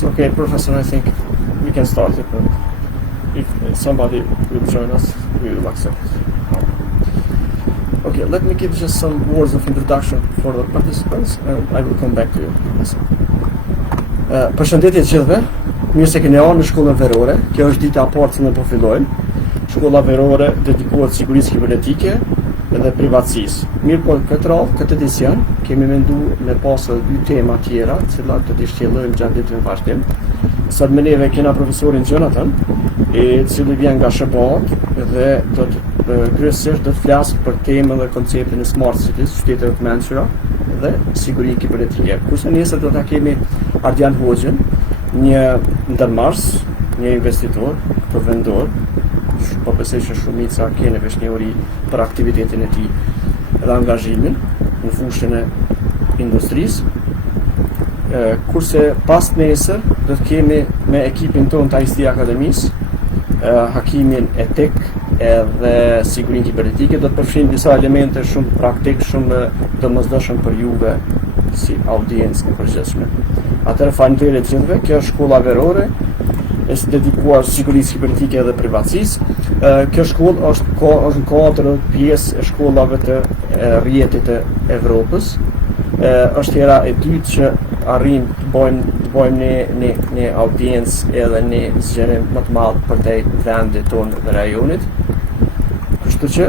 So, okay, Professor, I think we can start it. If somebody will join us, we will accept it. Okay, let me give just some words of introduction for the participants, and I will come back to you. Përshëndetje gjithëve, mirë se keni ardhur në shkollën verore. Kjo është dita e parë që ne po fillojmë. Shkolla verore dedikohet sigurisë kibernetike dhe privatësisë. Mirë po këtë radhë, këtë edicion, kemi menduar me pasë dy tema tjera, të cilat do t'i shtjellojmë gjatë ditëve në vazhdim. Sot me neve kena profesorin Jonathan, i cili vjen nga SHBA dhe do të kryesisht do të flasë për temën dhe konceptin e smart cities, qyteteve të mençura dhe siguri kibernetike. Kurse nesër do ta kemi Ardian Hoxhën, një ndërmars, një investitor, përvendor, po besoj që shumica keni veshënjori për aktivitetin e tij dhe angazhimin në fushën e industrisë. Kurse pas nesër do të kemi me ekipin tonë të ICT Akademisë hakimin etik edhe sigurinë kibernetike. Do të përfshijmë disa elemente shumë praktik, shumë domosdoshëm për juve si audiencë në përgjithshme. Atëherë faleminderit gjithëve. Kjo është shkolla verore, është dedikuar sigurisë kibernetike dhe privatësisë. Kjo shkollë është në katër pjesë e shkollave të rrjetit të Evropës. Është hera e dytë që arrim të bëjmë një audiencë edhe një zgjerim më të madh për te vendit tonë dhe rajonit. Kështu që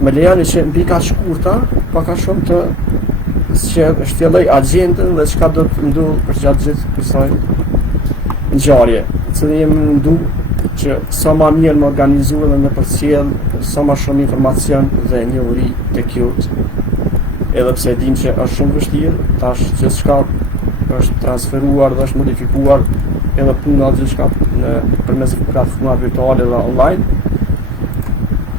më lejoni që mbi kaq shkurta, pak a shumë të shtjelloj agjendën dhe çka do të ndodh për gjatë gjithë kësaj ngjarje, që jemi mundu që sa më mirë më organizuar dhe më përcjell sa më shumë informacion dhe njohuri tek ju. Edhe pse dim që është shumë vështirë, tash gjithçka është transferuar dhe është modifikuar edhe puna gjithçka përmes platformave virtuale dhe online.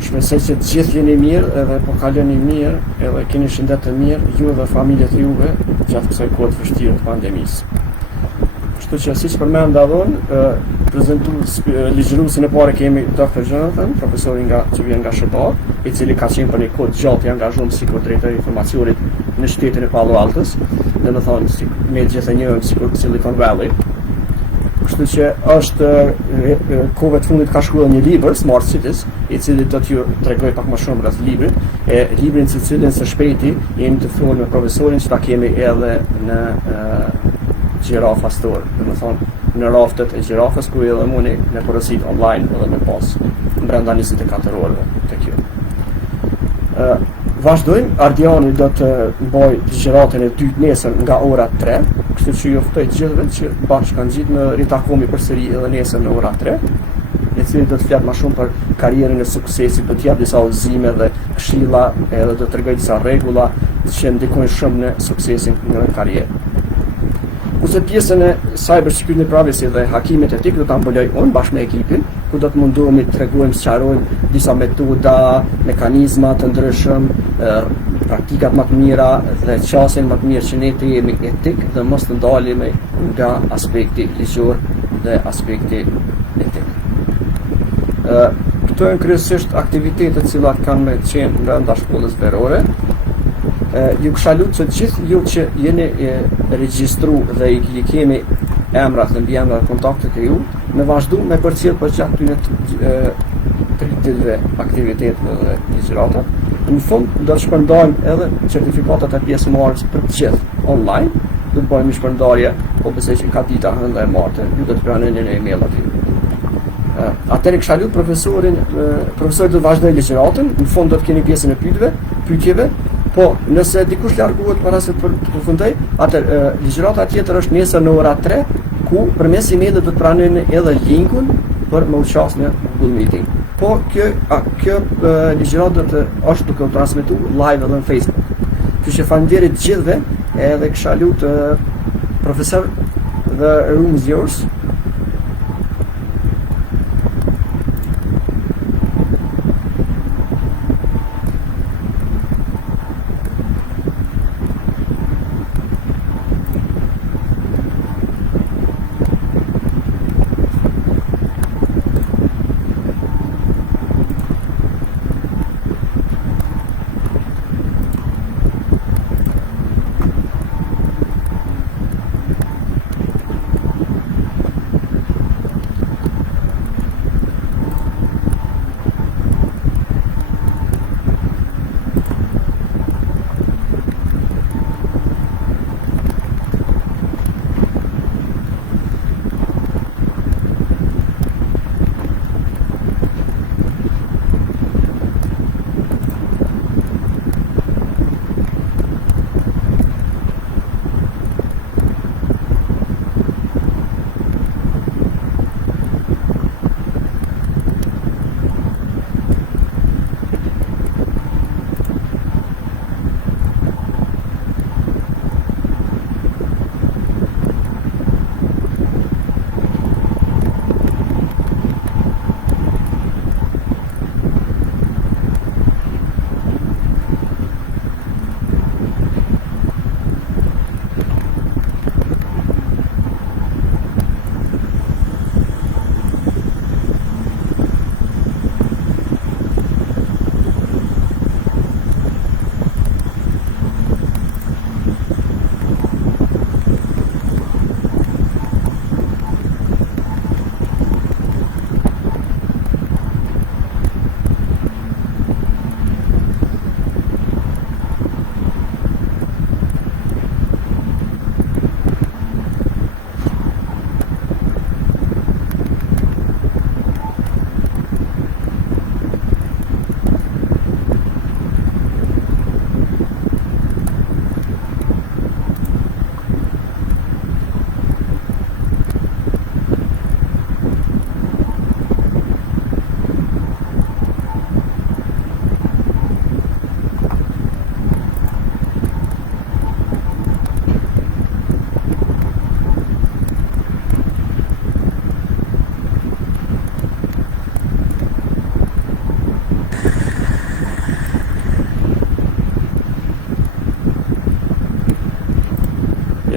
Shpresoj që të gjithë jeni mirë edhe po kaloni mirë edhe keni shëndet të mirë ju dhe familjet juve gjatë kësaj kohe të vështirë të pandemisë. Kështu që siç përmenda vonë, prezantues ligjëruesin e parë kemi Dr. Jonathan, profesorin që vjen nga SHBA, i cili ka qenë për një kohë gjatë i angazhuar si drejtori i informacionit në shtetin e Palo Altos, domethënë me gjithë e njohim si Silicon Valley. Kështu që është kohëve të fundit ka shkruar një libër, Smart Cities, i cili do t'ju tregoj pak më shumë rreth librit, librin të cilin së shpejti jemi të folur me profesorin që ta kemi edhe në Gjirafa Store, domethënë në raftet e Gjirafës, ku edhe mundi në porosit online edhe me pas brenda 24 orëve tek ju. Vazhdojmë, Ardiani do të bëj ligjëratën e dytë nesër nga ora 3, kështu që ju ftoj gjithëve që bashkë kanë gjitë në ritakomi përsëri edhe nesër në ora 3, i cili do të flet më shumë për karrierën e suksesit, do të jap disa udhëzime dhe këshilla edhe do të tregoj disa rregulla që ndikojnë shumë në suksesin në karrierë. Kurse pjesën e cybersecurity privacy dhe hakimit etik do ta mbuloj unë bashkë me ekipin, ku do të mundohemi të tregojmë, sqarojmë disa metoda, mekanizma të ndryshëm, praktikat më të mira dhe qasjen më të mirë që ne të jemi etik dhe mos të ndalemi nga aspekti ligjor dhe aspekti etik. Këto janë kryesisht aktivitetet që kanë me qenë brenda shkollës verore. Ju kisha lutur që gjithë ju që jeni regjistru dhe i kemi emrat dhe mbiemrat dhe kontaktet e ju, me vazhdu me përcjell për gjatë këtyre 3 ditëve aktiviteteve dhe ligjërata. Në fund do të shpërndajmë edhe certifikatat e pjesëmarrjes për të gjithë online. Do të bëjmë shpërndarje, po besoj që ka dita hënë dhe e martë, ju do të pranojnë në email aty. Atëherë kisha lutur profesori do të vazhdojë ligjëratën, në fund do të keni pjesën e pyetjeve. Po, nëse dikush largohet para se të përfundoj, atëherë ligjërata tjetër është nesër në ora 3, ku përmes emailit do të pranojnë edhe linkun për me u qasë në Google Meeting. Po, kjo ligjëratë është duke u transmetuar live edhe në Facebook. Kështu që faleminderit gjithëve, edhe kisha lutur profesor, the room is yours.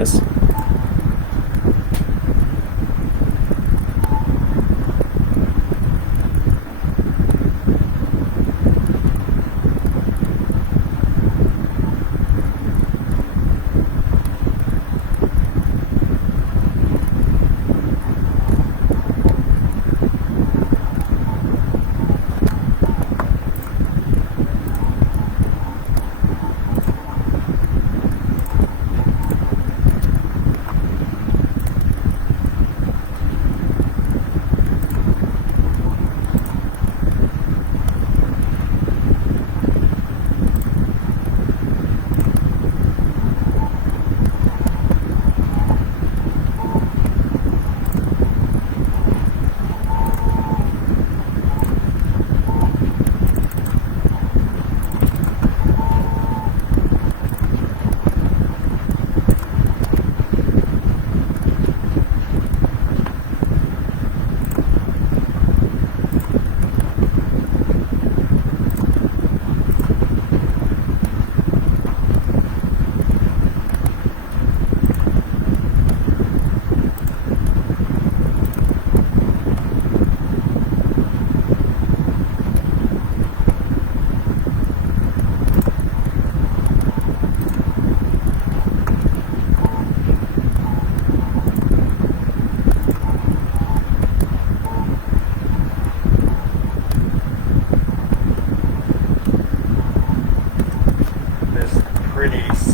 this.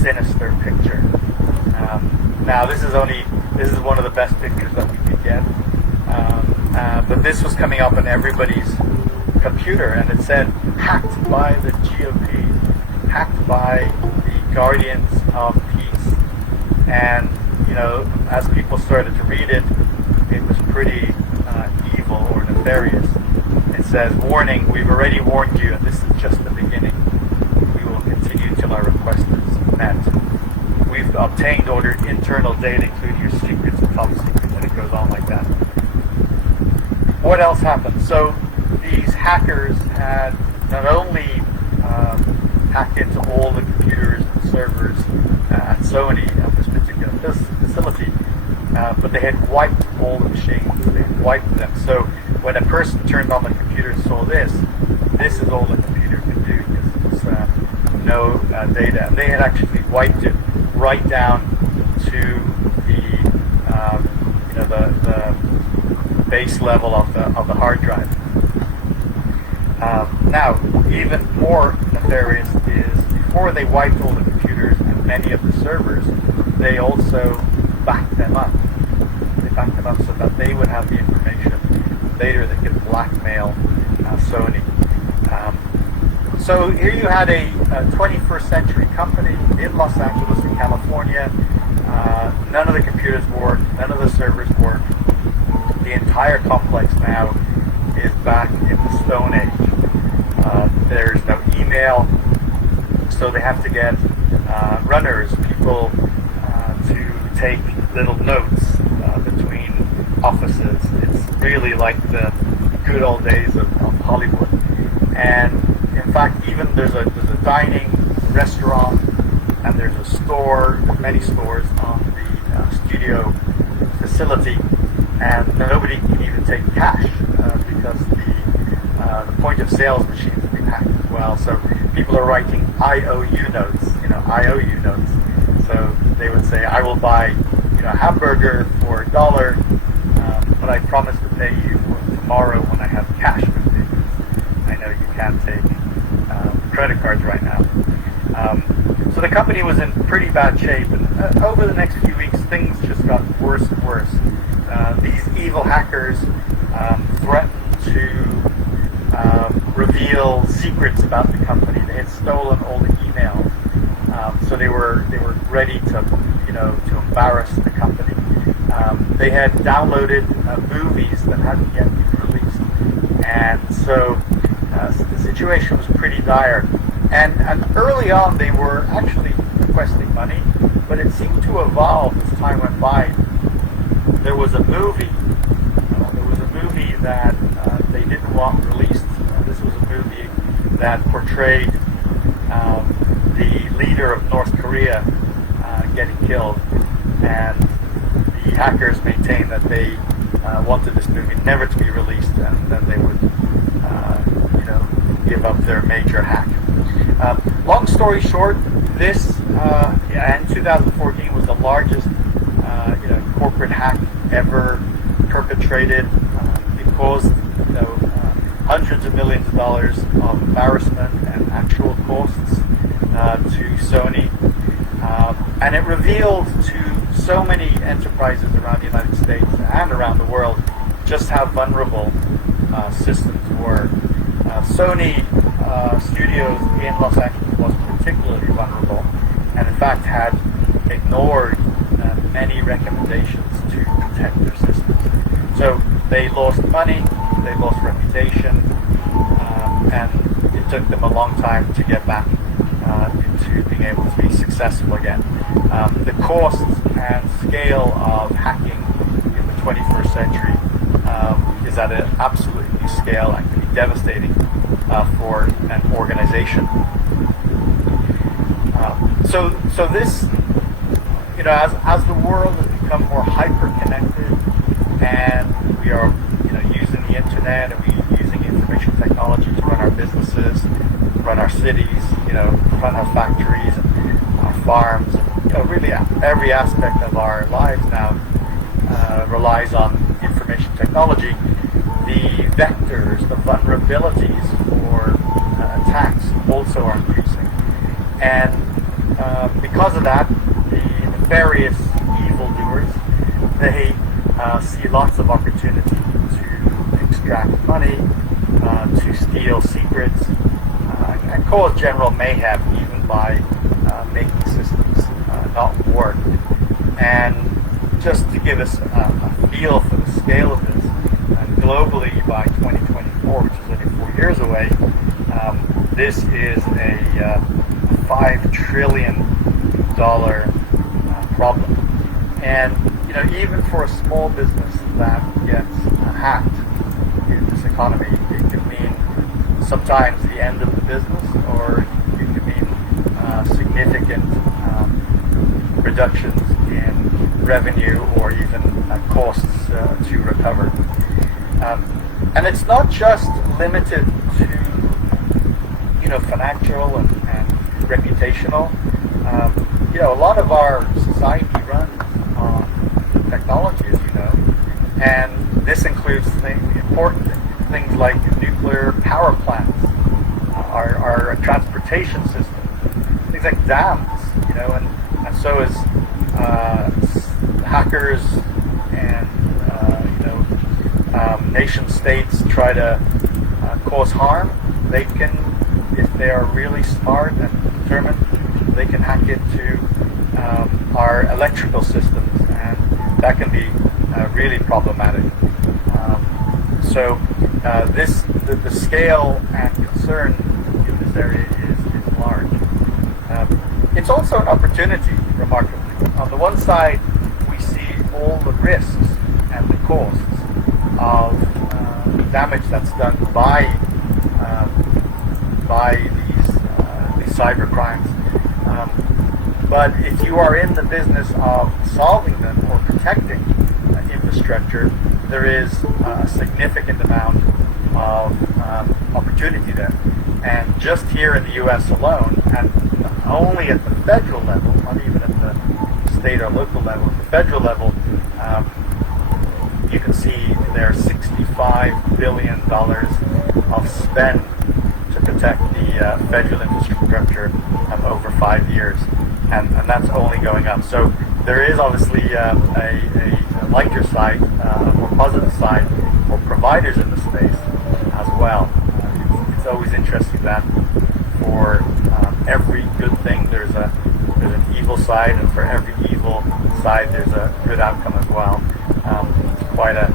Sinister picture. Now this is one of the best pictures that we could get, but this was coming up on everybody's computer, and it said hacked by the GOP, hacked by the Guardians of Peace. And as people started to read it, it was pretty evil or nefarious. It says, warning, we've already warned you, and this is just the beginning. We will continue till our request is met. We've obtained ordered internal data, including your secrets and top secrets, and it goes on like that. What else happened? So these hackers had not only hacked into all the computers and servers at Sony of this particular facility, but they had wiped all the machines. They had wiped them. So when a person turned on the computer and saw this is all the computer could do, because there was no data. And they had actually wiped it right down to the base level of the hard drive. Now, even more nefarious is, before they wiped all the computers and many of the servers, they also backed them up. They backed them up so that they would have the information later that could blackmail Sony. So here you had a 21st century company in Los Angeles, in California. None of the computers work, none of the servers work. The entire complex now is back in the Stone Age. There's no email, so they have to get runners, people to take little notes between offices. It's really like the good old days of Hollywood. And in fact, even there's a dining restaurant, and there's a store, many stores on the studio facility, and nobody can even take cash because the point of sales machines have been hacked as well. So people are writing IOU notes, IOU notes. So they would say, I will buy, a hamburger for $1, but I promise to pay you for tomorrow when I have cash with me. I know you can't take credit cards right now. So the company was in pretty bad shape, and over the next few weeks, things just got worse and worse. These evil hackers threatened to reveal secrets about the company. They had stolen all the emails, so they were ready to to embarrass the company. They had downloaded movies that hadn't yet been released, and so the situation was pretty dire. And early on, they were actually requesting money, but it seemed to evolve as time went by. There was a movie. That they didn't want released. This was a movie that portrayed the leader of North Korea getting killed, and the hackers maintain that they wanted this movie never to be released, and then they would, give up their major hack. Long story short, this in 2014 was the largest corporate hack ever perpetrated. It caused hundreds of millions of dollars of embarrassment and actual costs to Sony, and it revealed to so many enterprises around the United States and around the world just how vulnerable systems were. Sony Studios in Los Angeles was particularly vulnerable, and in fact had ignored many recommendations to protect their systems. So they lost money, they lost reputation, and it took them a long time to get back into being able to be successful again. The cost and scale of hacking in the 21st century is at an absolute new scale and can be devastating for an organization. So this, as the world has become more hyper-connected, and we are, using the internet, and we're using information technology to run our businesses, run our cities, run our factories, our farms, really every aspect of our lives now relies on information technology. The vectors, the vulnerabilities for attacks also are increasing, and because of that, the nefarious evildoers, they see lots of opportunity to extract money, to steal secrets, and cause general mayhem, even by making systems not work. And just to give us a feel for the scale of this, globally by 2024, which is only 4 years away, this is a $5 trillion problem. And even for a small business that gets hacked in this economy, it could mean sometimes the end of the business, or it could mean significant reductions in revenue or even costs to recover. And it's not just limited to financial and reputational. A lot of our society runs on technology, as you know, and this includes important things like nuclear power plants, our transportation system, things like dams, and so as hackers and nation states try to cause harm, they can, if they are really smart and determined, they can hack into our electrical systems, and that can be really problematic. The scale and concern in this area is large. It's also an opportunity, remarkably. On the one side, we see all the risks and the costs of damage that's done by these cyber crimes. But if you are in the business of solving them or protecting infrastructure, there is a significant amount of opportunity there. And just here in the U.S. alone, and only at the federal level, not even at the state or local level, at the federal level, you can see there's $65 billion of spend to protect the federal infrastructure over 5 years, and that's only going up. So there is obviously a lighter side, a more positive side for providers in the space as well. It's always interesting that for every good thing there's an evil side, and for every evil side there's a good outcome as well. It's quite a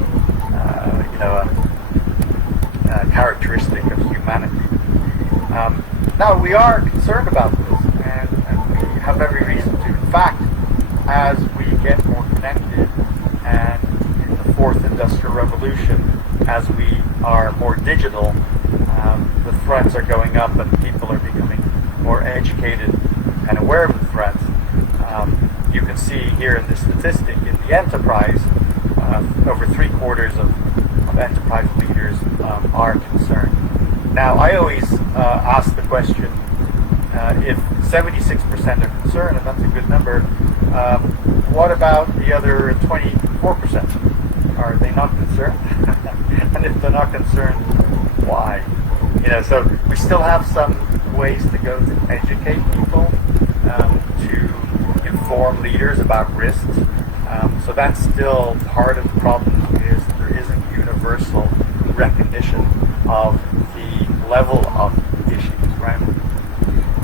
characteristic of humanity. Now we are concerned about this, and we have every reason to. In fact, as we get more connected, and in the fourth industrial revolution, as we are more digital, the threats are going up, and people are becoming more educated and aware of the threats. You can can see here in this statistic, in the enterprise, over 3/4 of enterprise leaders are concerned. Now, I always ask the question, if 76% are concerned, and that's a good number, what about the other 24%? Are they not concerned? And if they're not concerned, why? So we still have some ways to go to educate people, to inform leaders about risks. So that's still part of the problem, is there isn't universal recognition of the level of issues, right?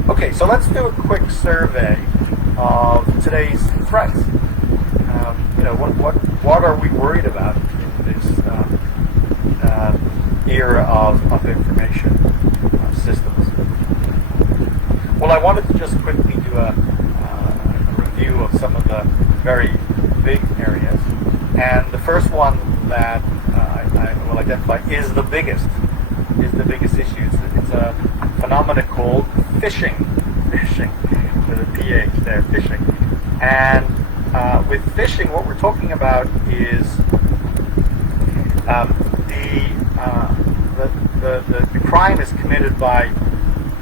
Okay, so let's do a quick survey of today's threats. What are we worried about in this era of information systems? Well, I wanted to just quickly do a review of some of the very big areas, and the first one that I will identify is the biggest issue. It's a phenomenon called phishing, with a PH there, phishing. And with phishing, what we're talking about is the crime is committed by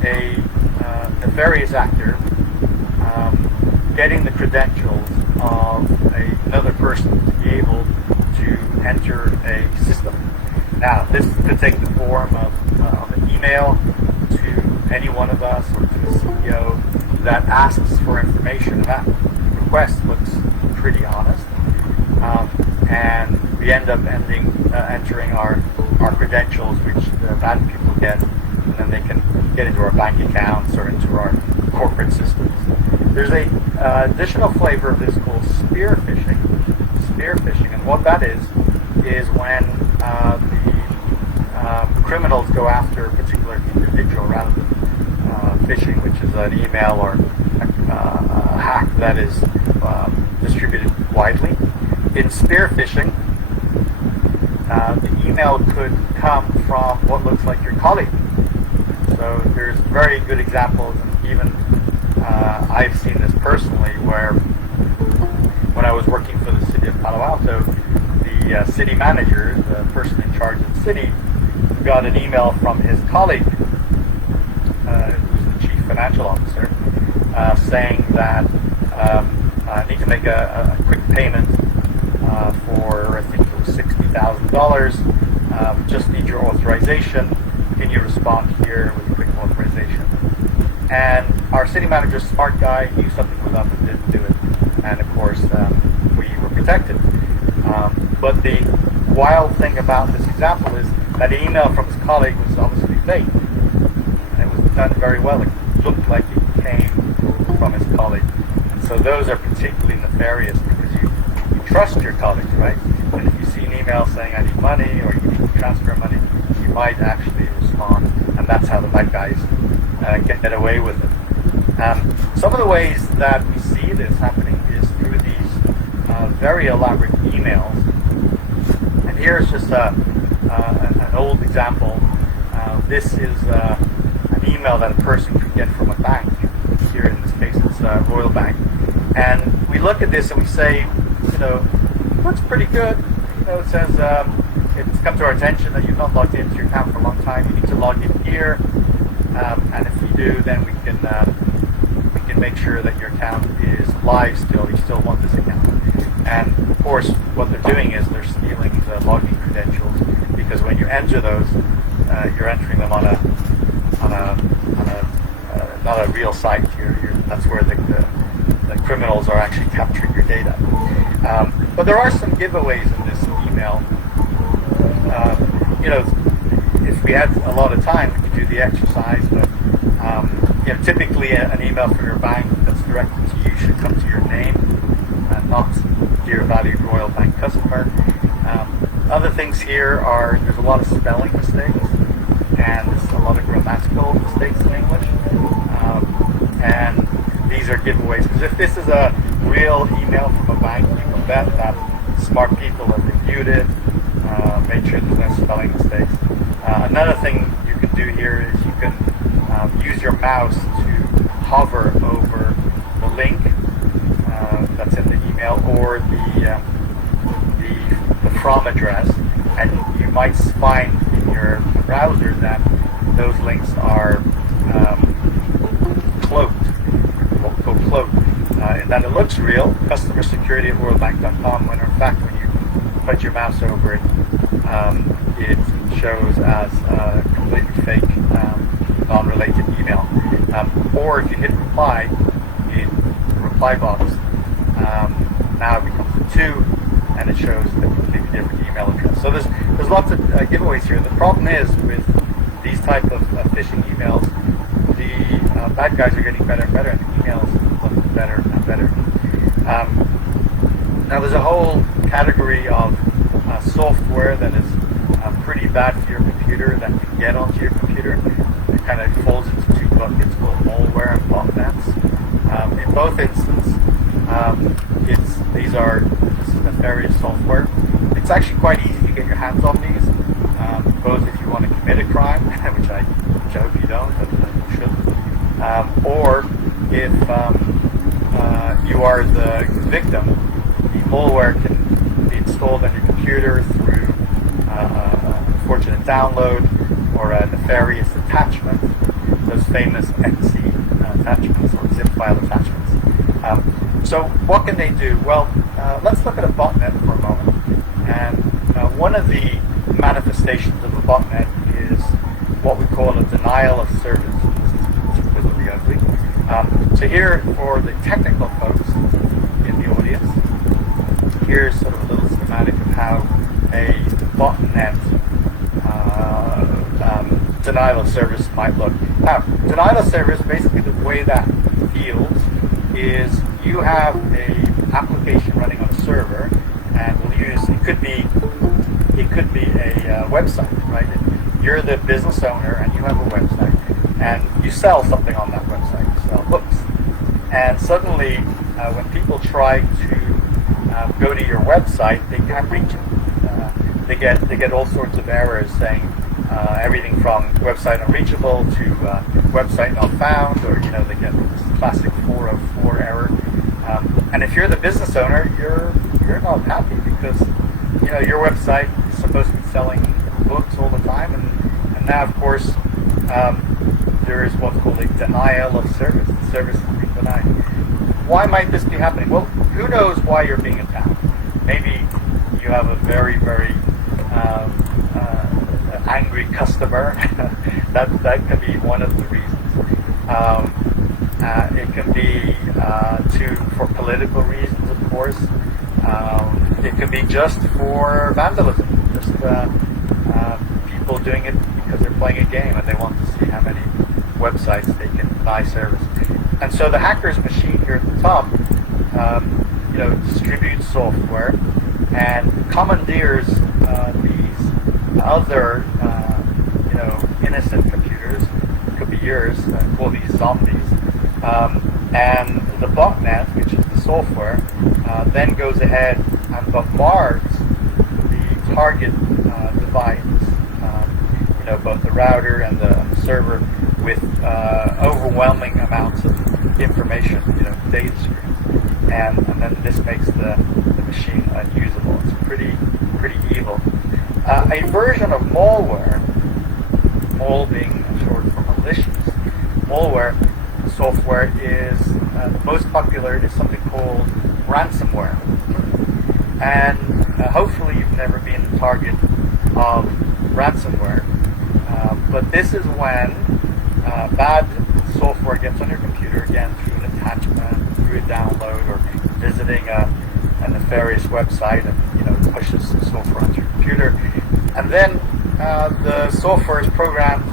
a nefarious actor getting the credentials of another person to be able to enter a system. Now, this could take the form of an email to any one of us or to the CEO that asks for information. That request looks pretty honest, and we end up entering our credentials, which the bad people get, and then they can get into our bank accounts or into our corporate systems. There's a additional flavor of this called spear phishing. And what that is when the criminals go after a particular individual rather than phishing, which is an email or a hack that is distributed widely. In spear phishing, the email could come from what looks like your colleague. So there's very good examples, and even I've seen this personally, where when I was working for the city of Palo Alto, the city manager, the person in charge of the city, got an email from his colleague, who's the chief financial officer, saying that I need to make a quick payment for, I think it was $60,000. Just need your authorization. Can you respond here with a quick authorization? And our city manager, smart guy, knew something was up and didn't do it. And of course, we were protected. But the wild thing about this example is that the email from his colleague was obviously fake. And it was done very well. It looked like it came from his colleague. And so those are particularly nefarious because you trust your colleagues, right? And if you see an email saying I need money or you need to transfer money, you might actually respond. And that's how the bad guys get away with it. Some of the ways that we see this happening is through these very elaborate emails. And here's just an old example. This is an email that a person could get from a bank. Here in this case, it's Royal Bank. And we look at this and we say, looks pretty good. It says it's come to our attention that you've not logged into your account for a long time. You need to log in here. And if you do, then we can make sure that your account is live still. You still want this account. And of course, what they're doing is they're stealing the login credentials, because when you enter those, you're entering them on a not a real site. That's where the criminals are actually capturing your data. But there are some giveaways in this email. If we had a lot of time, we could do the exercise, but typically an email from your bank that's directed to you should come to your name and not dear valued Royal Bank customer. Other things here are there's a lot of spelling mistakes and there's a lot of grammatical mistakes in English. And these are giveaways, because if this is a real email from a bank, you can bet that smart people have reviewed it, made sure there's no spelling mistakes. Another thing you can do here is you can use your mouse to hover over the link that's in from address, and you might find in your browser that those links are cloaked, in that it looks real, customer security at worldbank.com, when in fact when you put your mouse over it, it shows as a completely fake, non-related email. Or if you hit reply, in the reply box, now it becomes a 2, and it shows the completely different email address. So there's lots of giveaways here. The problem is with these type of phishing emails, the bad guys are getting better and better, and the emails look better and better. Now there's a whole category of software that is pretty bad for your computer that can get onto your computer. It kind of falls into 2 buckets called malware and botnets. In both instances, this is nefarious software. It's actually quite easy to get your hands on these, both if you want to commit a crime, which I hope you don't, but you should, or if you are the victim. The malware can be installed on your computer through a unfortunate download or a nefarious attachment, those famous XC attachments or zip file attachments. So what can they do? Well, let's look at a botnet for a moment. And one of the manifestations of a botnet is what we call a denial of service. This is really ugly. So here, for the technical folks in the audience, here's sort of a little schematic of how a botnet denial of service might look. Now, denial of service, basically the way that feels is you have a application running on a server, and we'll use, it could be a website, right? You're the business owner and you have a website, and you sell something on that website. You sell books, and suddenly when people try to go to your website, they can't reach it. They get all sorts of errors saying everything from website unreachable to website not found, or they get this classic 404 error. And if you're the business owner, you're not happy because your website is supposed to be selling books all the time, and now of course there is what's called a denial of service. The service is being denied. Why might this be happening? Well, who knows why you're being attacked? Maybe you have a very, very angry customer. that can be one of the reasons. It can be for political reasons, of course. It could be just for vandalism, just people doing it because they're playing a game and they want to see how many websites they can deny service. And so the hacker's machine here at the top, distributes software and commandeers these other, innocent computers. It could be yours. Call these zombies. And the botnet, which is the software, then goes ahead and bombards the target device, both the router and the server, with overwhelming amounts of information, data streams, and then this makes the machine unusable. It's pretty evil. A version of malware, mal being short for malicious, malware software is the most popular is something called ransomware. And hopefully you've never been the target of ransomware. But this is when bad software gets on your computer, again through an attachment, through a download, or visiting a nefarious website, and pushes some software onto your computer. And then the software is programmed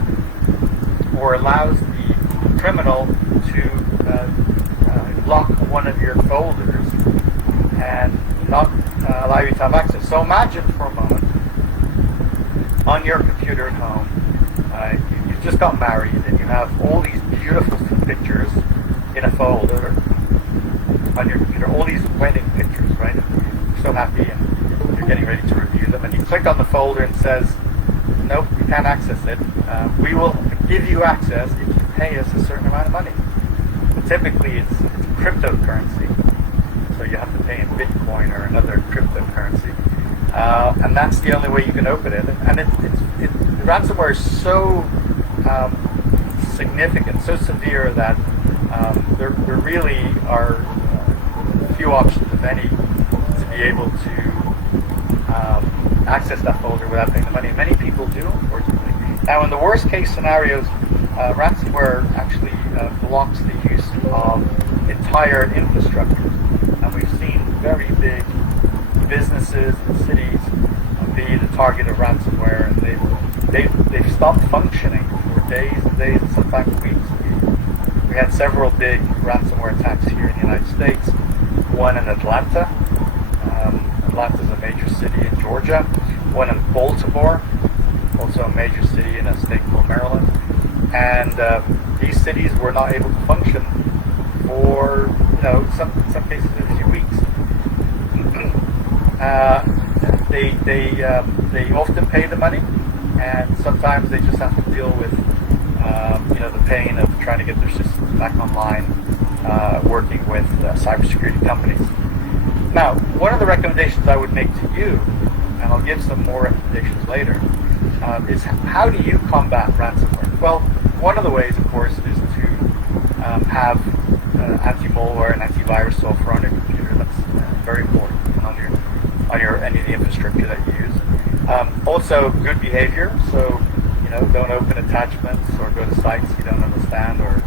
or allows the criminal to block one of your folders and not allow you to have access. So imagine for a moment, on your computer at home, you've just got married and you have all these beautiful pictures in a folder on your computer, all these wedding pictures, right? You're so happy and you're getting ready to review them, and you click on the folder and it says, nope, you can't access it. We will give you access if you pay us a certain amount of money. But typically it's cryptocurrency, so you have to pay in Bitcoin or another cryptocurrency. and that's the only way you can open it. And the ransomware is so significant, so severe that there really are few options, if any, to be able to access that folder without paying the money. Many people do, unfortunately. Now, in the worst case scenarios, ransomware actually blocks the use of entire infrastructures, and we've seen very big businesses and cities be the target of ransomware, and they've stopped functioning for days and days, and sometimes weeks. We had several big ransomware attacks here in the United States. One in Atlanta. Atlanta is a major city in Georgia. One in Baltimore, also a major city in a state called Maryland. And these cities were not able to function for, in some cases, a few weeks. They often pay the money, and sometimes they just have to deal with the pain of trying to get their systems back online, working with cybersecurity companies. Now, one of the recommendations I would make to you, and I'll give some more recommendations later, is how do you combat ransomware? Well, one of the ways, of course, is to have anti-malware and antivirus software on your computer. That's very important on your any of the infrastructure that you use. Also, good behavior. So, don't open attachments or go to sites you don't understand, or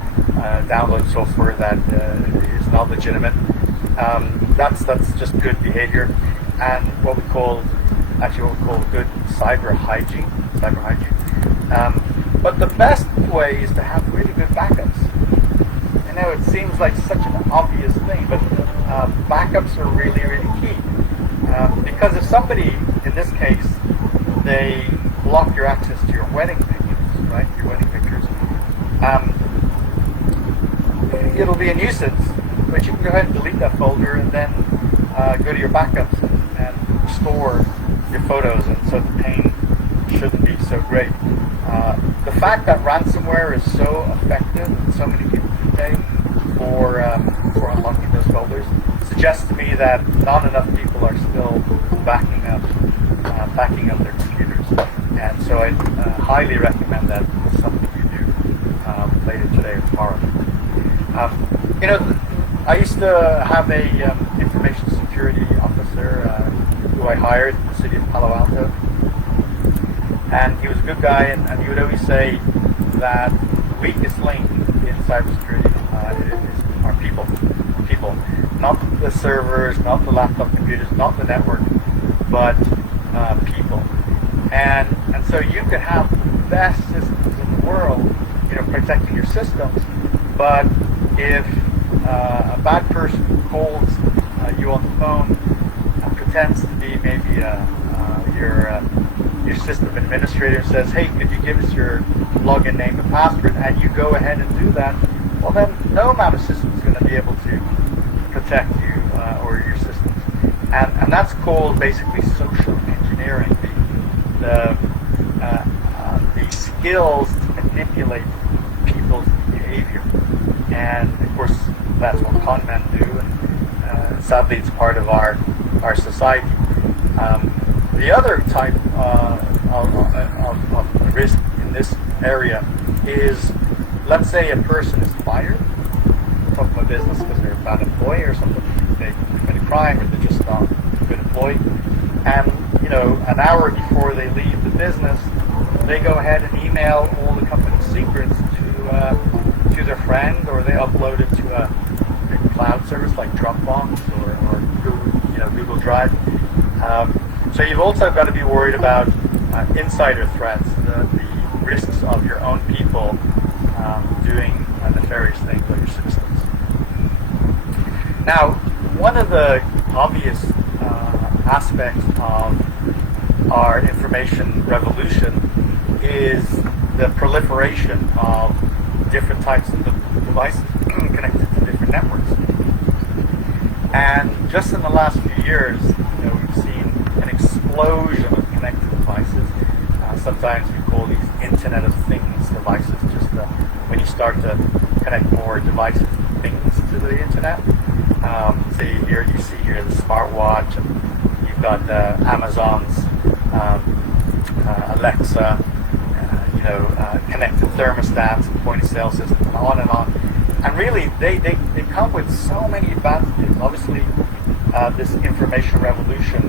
download software that is not legitimate. That's just good behavior, and what we call good cyber hygiene. But the best way is to have really good backups. I know it seems like such an obvious thing, but backups are really, really key. Because if somebody, in this case, they block your access to your wedding pictures, right? Your wedding pictures. It'll be a nuisance, but you can go ahead and delete that folder and then go to your backups and restore your photos, and so the pain shouldn't be so great. The fact that ransomware is so effective and so many people pay for unlocking those folders suggests to me that not enough people are still backing up their computers. And so I highly recommend that it's something you do later today or tomorrow. I used to have a information security officer who I hired in the city of Palo Alto, and he was a good guy, and he would always say that the weakest link in cybersecurity is our people, not the servers, not the laptop computers, not the network, but people. And so you can have the best systems in the world, protecting your systems, but if a bad person calls you on the phone and pretends to be maybe your system administrator and says, "Hey, could you give us your login name and password?" and you go ahead and do that, well, then no amount of system is going to be able to protect you or your systems. And that's called basically social engineering, the skills to manipulate people's behavior. And of course, that's what con men do, and sadly it's part of our society. The other type of risk in this area is, let's say a person is fired from a business because they're a bad employee or something, they commit a crime, or they're just not a good employee, and an hour before they leave the business, they go ahead and email all the company's secrets to their friend, or they upload it to a cloud service like Dropbox or Google Drive. So you've also got to be worried about insider threats, the risks of your own people doing nefarious things on your systems. Now, one of the obvious aspects of our information revolution is the proliferation of different types of devices connected to different networks. And just in the last few years, we've seen an explosion of connected devices. Sometimes we call these Internet of Things devices, just when you start to connect more devices and things to the Internet. So you see here the smartwatch, and you you've got Amazon's Alexa, connected thermostats, point of sale systems, and on and on. And really, they come with so many advantages. Obviously, this information revolution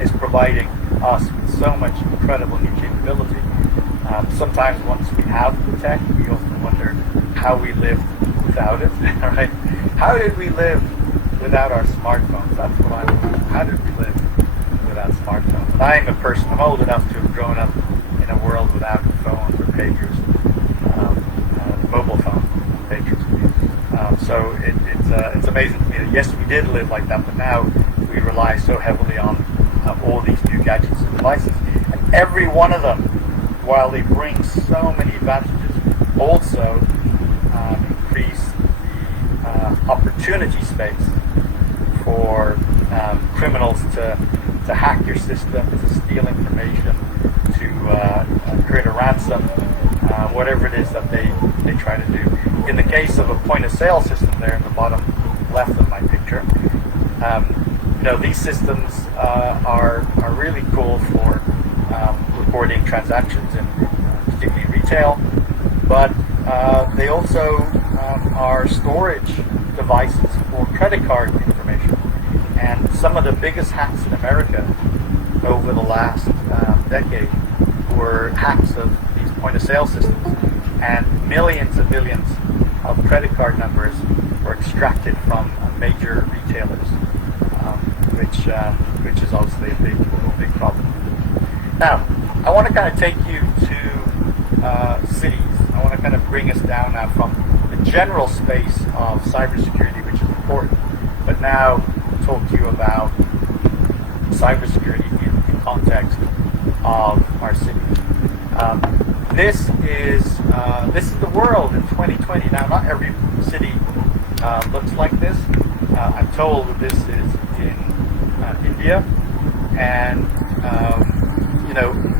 is providing us with so much incredible new capability. Sometimes once we have the tech, we often wonder how we lived without it, right? How did we live without our smartphones? That's what I wonder. How did we live without smartphones? And I'm old enough to have grown up in a world without phones or pagers, mobile phone pagers. So it's amazing to me that yes, we did live like that, but now we rely so heavily on all these new gadgets and devices. And every one of them, while they bring so many advantages, also increase the opportunity space for criminals to hack your system, to steal information, to create a ransom, whatever it is that they try to do. In the case of a point of sale system there in the bottom left of my picture, these systems are really cool for recording transactions in particularly retail, but they also are storage devices for credit card information. And some of the biggest hacks in America over the last decade were hacks of these point-of-sale systems, and millions and millions of credit card numbers were extracted from major retailers, which is obviously a big problem. Now, I want to kind of take you to cities. I want to kind of bring us down now from the general space of cybersecurity, which is important, but now talk to you about cybersecurity in context of our cities. This is the world in 2020. Now, not every city looks like this. I'm told that this is in India, and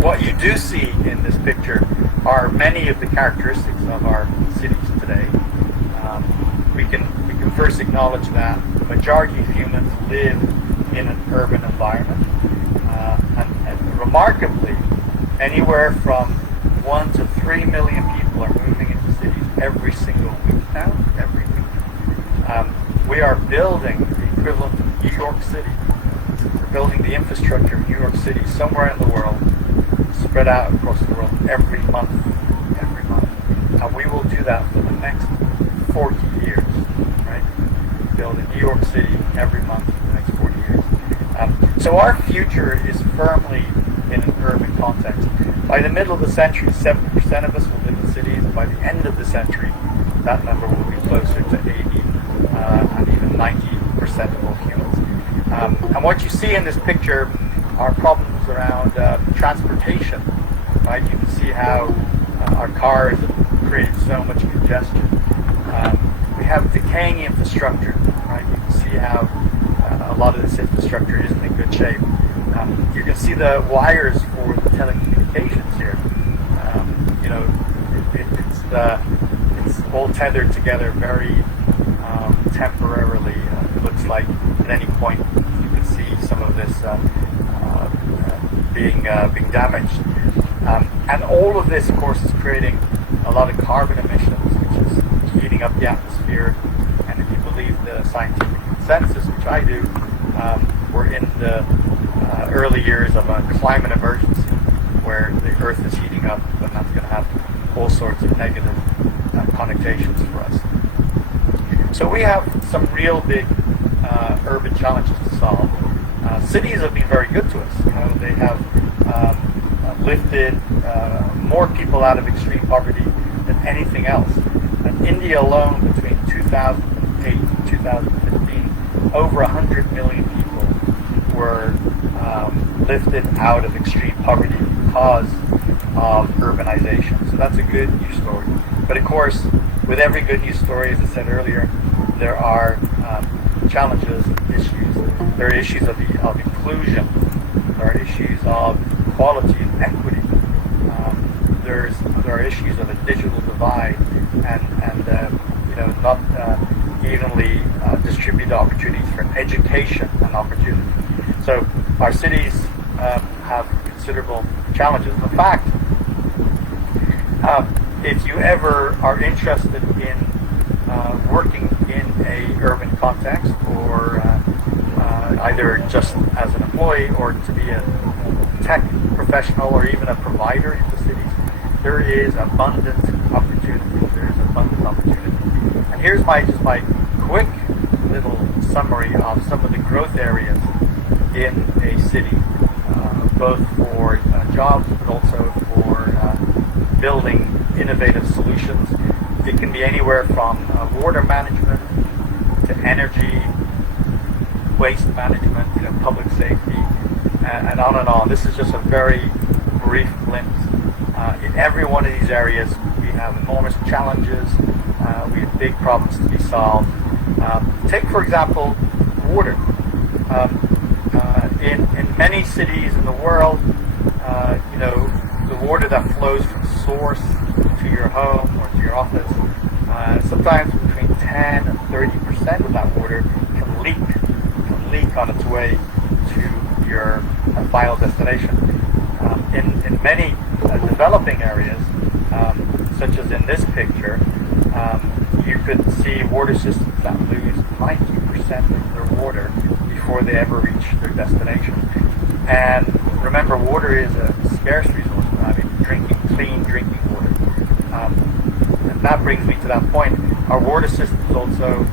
what you do see in this picture are many of the characteristics of our cities today. We can first acknowledge that the majority of humans live in an urban environment, and remarkably, anywhere from 1 to 3 million people are moving into cities every single week now. Every week, we are building the equivalent of New York City. We're building the infrastructure of New York City somewhere in the world, spread out across the world every month, and we will do that for the next 40 years, right? Building New York City every month for the next 40 years. So our future is firmly in an urban context. By the middle of the century, 70% of us will live in cities, and by the end of the century, that number will be closer to 80 and even 90% of all humans. And what you see in this picture are problems around transportation, right? You can see how our cars have created so much congestion. We have decaying infrastructure, right? You can see how a lot of this infrastructure isn't in good shape. You can see the wires for the telecommunications here. It's all tethered together very temporarily. It looks like at any point you can see some of this being damaged. And all of this, of course, is creating a lot of carbon emissions, which is heating up the atmosphere. And if you believe the scientific consensus, which I do, we're in the early years of a climate emergency where the Earth is heating up, and that's going to have all sorts of negative connotations for us. So we have some real big urban challenges to solve. Cities have been very good to us. They have lifted more people out of extreme poverty than anything else. In India alone, between 2008 and 2015, over 100 million people were lifted out of extreme poverty because of urbanization. So that's a good news story. But of course, with every good news story, as I said earlier, there are challenges, issues. There are issues of inclusion. There are issues of equality and equity. There are issues of a digital divide and not evenly distributed opportunities for education and opportunity. So our cities have considerable challenges. In fact, if you ever are interested in working in a urban context, or either just as an employee or to be a tech professional or even a provider in the cities, there is abundant opportunity. There is abundant opportunity. And here's my quick little summary of some of the growth areas in a city, both for jobs but also for building innovative solutions. It can be anywhere from water management to energy, waste management, public safety, and on and on. This is just a very brief glimpse. In every one of these areas, we have enormous challenges. We have big problems to be solved. Take, for example, water. In many cities in the world, the water that flows from source to your home or to your office, sometimes between 10 and 30% of that water can leak on its way to your final destination. In many developing areas, such as in this picture, you could see water systems that lose 90% of their water before they ever reach their destination. And remember, water is a scarce resource. Clean drinking water. And that brings me to that point. Our water systems also,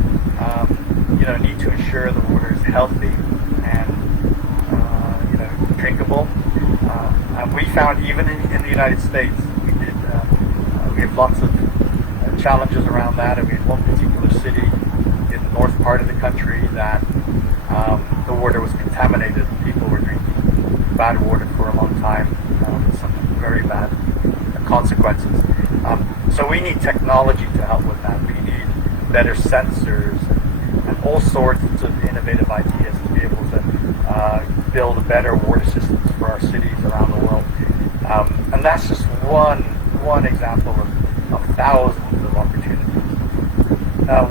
need to ensure the water is healthy and, drinkable. And we found even in the United States, we have lots of challenges around that. And we had one particular city in the north part of the country that the water was contaminated. People were drinking bad water for a long time with some very bad consequences. So we need technology to help with that. We need better sensors and all sorts of innovative ideas to be able to build better water systems for our cities around the world. And that's just one example of thousands of opportunities.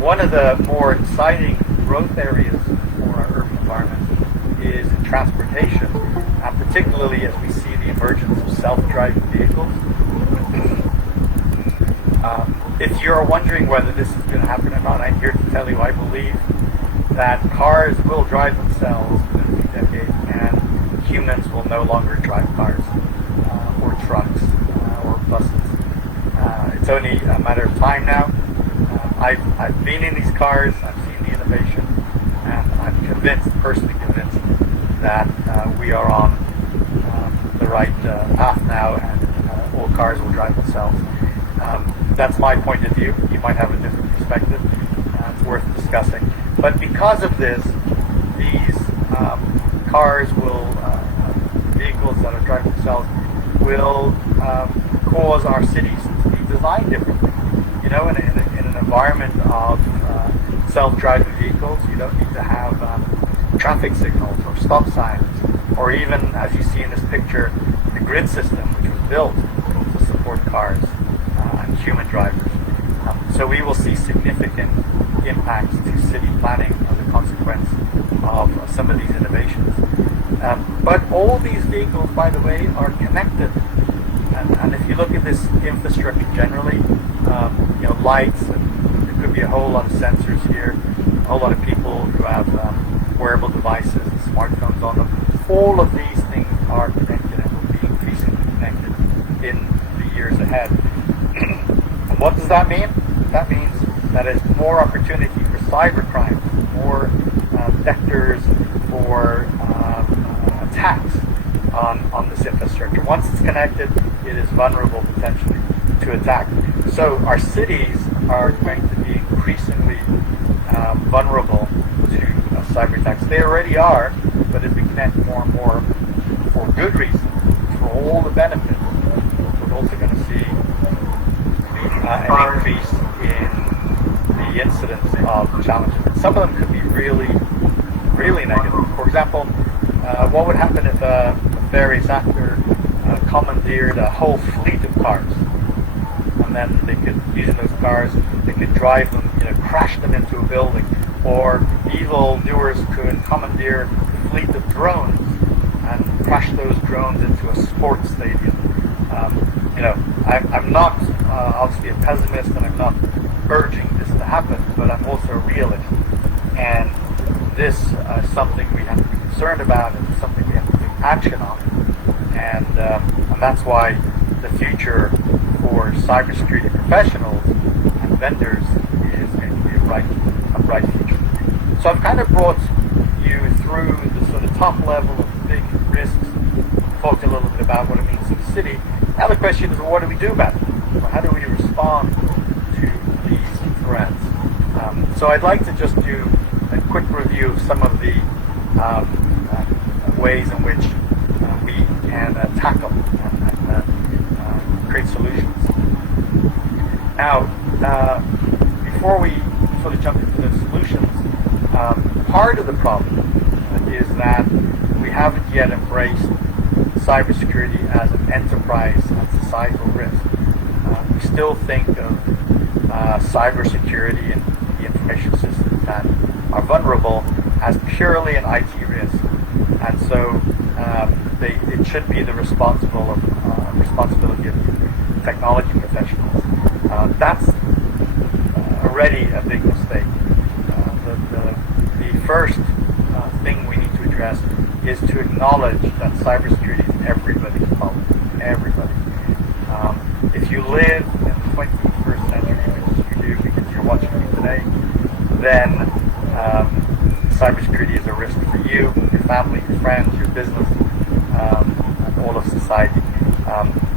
One of the more exciting growth areas for our urban environment is in transportation, and particularly as we see the emergence of self-driving vehicles. If you're wondering whether this is going to happen or not, I'm here to tell you I believe that cars will drive themselves within a few decades, and humans will no longer drive cars or trucks or buses. It's only a matter of time now. I've been in these cars, I've seen the innovation, and I'm personally convinced that we are on the right path now, and all cars will drive themselves. That's my point of view. You might have a different perspective. It's worth discussing. But because of this, these cars vehicles that are driving themselves will cause our cities to be designed differently. In an environment of self-driving vehicles, you don't need to have traffic signals or stop signs, or even, as you see in this picture, the grid system, which was built to support cars and human drivers. So we will see significant impacts to city planning as a consequence of some of these innovations. But all these vehicles, by the way, are connected. And if you look at this infrastructure generally, lights, and there could be a whole lot of sensors here, a whole lot of people who have wearable devices and smartphones on them. All of these things are connected and will be increasingly connected in the years ahead. And what does that mean? That means that there's more opportunity for cybercrime, more vectors for attacks on this infrastructure. Once it's connected, it is vulnerable potentially to attack. So our cities are going to be increasingly vulnerable to cyber attacks. They already are, but as we connect more and more for good reason, for all the benefits, we're also going to see an increase in the incidence of challenges. Some of them could be really, really negative. For example, what would happen if a nefarious actor commandeered a whole fleet of cars? and then they could, using those cars, they could drive them, crash them into a building, or evil doers could commandeer a fleet of drones and crash those drones into a sports stadium. I'm not obviously a pessimist, and I'm not urging this to happen, but I'm also a realist. And this is something we have to be concerned about, and something we have to take action on. And that's why the future for cybersecurity professionals and vendors is going to be a bright future. So I've kind of brought you through the sort of top level of big risks, talked a little bit about what it means to the city. Now the question is, what do we do about it? Or how do we respond to these threats? So I'd like to just do a quick review of some of the ways in which we can tackle and create solutions. Now, before we sort of jump into the solutions, part of the problem is that we haven't yet embraced cybersecurity as an enterprise and societal risk. We still think of cybersecurity and the information systems that are vulnerable as purely an IT risk, and so it should be the responsibility of technology professionals. That's already a big mistake. The first thing we need to address is to acknowledge that cybersecurity is everybody's problem. Everybody. If you live in the 21st century, which you do because you're watching me today, then cybersecurity is a risk for you, your family, your friends, your business, and all of society.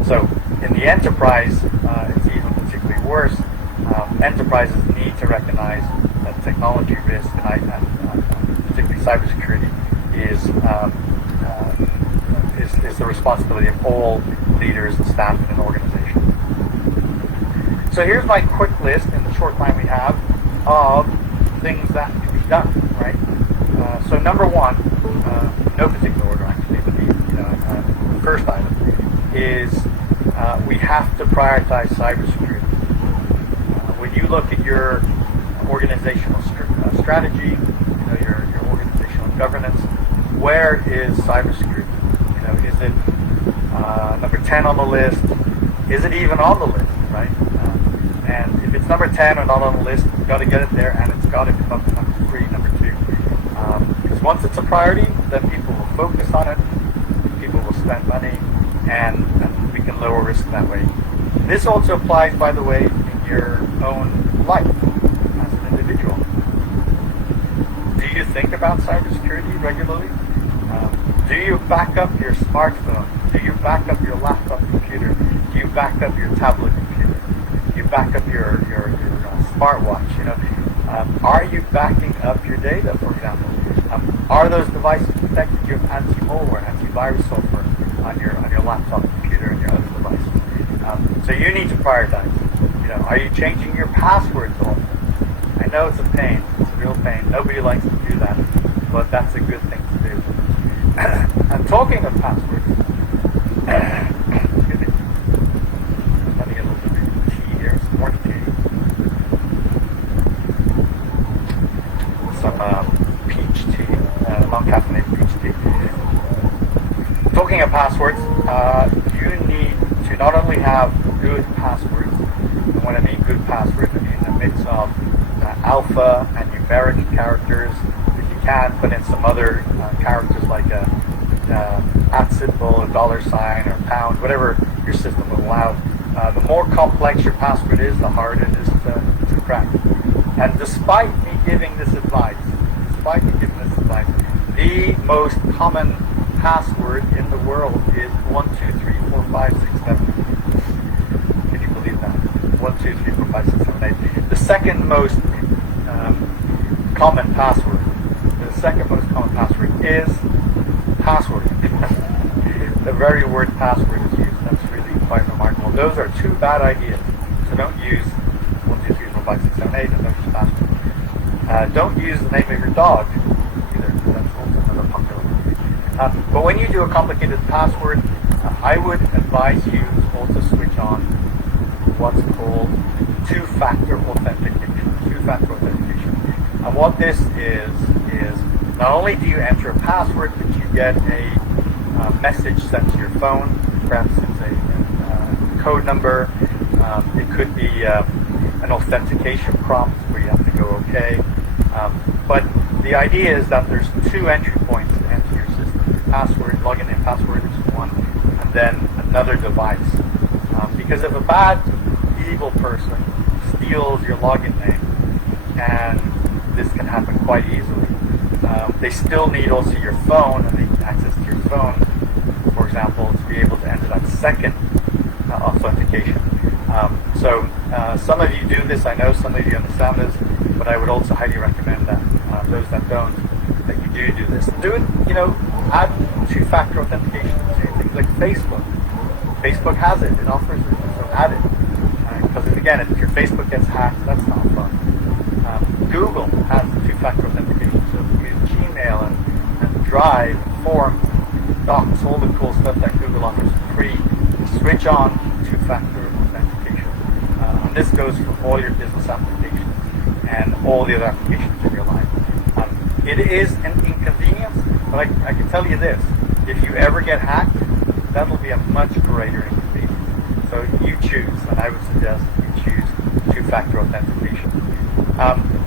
So in the enterprise, it's even particularly worse. Enterprises need to recognize that technology risk and particularly cybersecurity is the responsibility of all leaders and staff in an organization. So here's my quick list in the short time we have of things that can be done, right? So number one, no particular order actually, but the first item is we have to prioritize cybersecurity. When you look at your organizational strategy, your organizational governance, where is cybersecurity? Is it number 10 on the list? Is it even on the list, right? And if it's number 10 or not on the list, you've got to get it there, and it's got to come up to number 3, number 2. Because once it's a priority, then people will focus on it, people will spend money, and we can lower risk that way. This also applies, by the way, in your own life as an individual. Do you think about cybersecurity regularly? Do you back up your smartphone? Do you back up your laptop computer? Do you back up your tablet computer? Do you back up your smartwatch? Are you backing up your data, for example? Are those devices protected? Do you have anti-malware, antivirus software on your laptop computer and your other devices? So you need to prioritize. Are you changing your passwords often? I know it's a pain. It's a real pain. Nobody likes to do that, but that's a good thing to do. And talking of passwords, excuse me, let me get a little bit of tea here, some morning tea. Some peach tea, non-caffeinated peach tea. Talking of passwords, you need to not only have good passwords, and when I mean good passwords, I mean a mix of alpha and numeric characters. If you can, put in some other characters like a @ symbol, a $sign, or pound, whatever your system will allow. The more complex your password is, the harder it is to crack. And despite me giving this advice, the most common password in the world is 1, 2, 3, 4, 5, 6, 7. Can you believe that? 1, 2, 3, 4, 5, 6, 7, 8. The second most common password. The second most common password is password. The very word password is used. That's really quite remarkable. Those are two bad ideas. So don't use 1, 2, 3, 4, 5, 6, 7, 8 and don't use password. Don't use the name of your dog either. That's also another popular one. But when you do a complicated password, I would advise you to also switch on what's called two-factor authentication. Two-factor authentication. And what this is not only do you enter a password, but you get a message sent to your phone. Perhaps it's a code number. It could be an authentication prompt where you have to go OK. But the idea is that there's two entry points to enter your system. Your password, login and password, which is one, and then another device. Because if a bad, evil person steals your login name, and this can happen quite easily, they still need also your phone, and they can access to your phone, for example, to be able to enter that second authentication. So some of you do this. I know some of you understand this, but I would also highly recommend that those that don't, that you do this. Do it, add two-factor authentication to things like Facebook. Facebook has it. It offers it. So add it. Because again, if your Facebook gets hacked, that's not fun. Google has two-factor authentication. So if you use Gmail and Drive, Forms, Docs, all the cool stuff that Google offers for free, switch on two-factor authentication. And this goes for all your business applications and all the other applications in your life. It is an inconvenience, but I can tell you this: if you ever get hacked, that'll be a much greater inconvenience. So you choose, and I would suggest you choose two-factor authentication.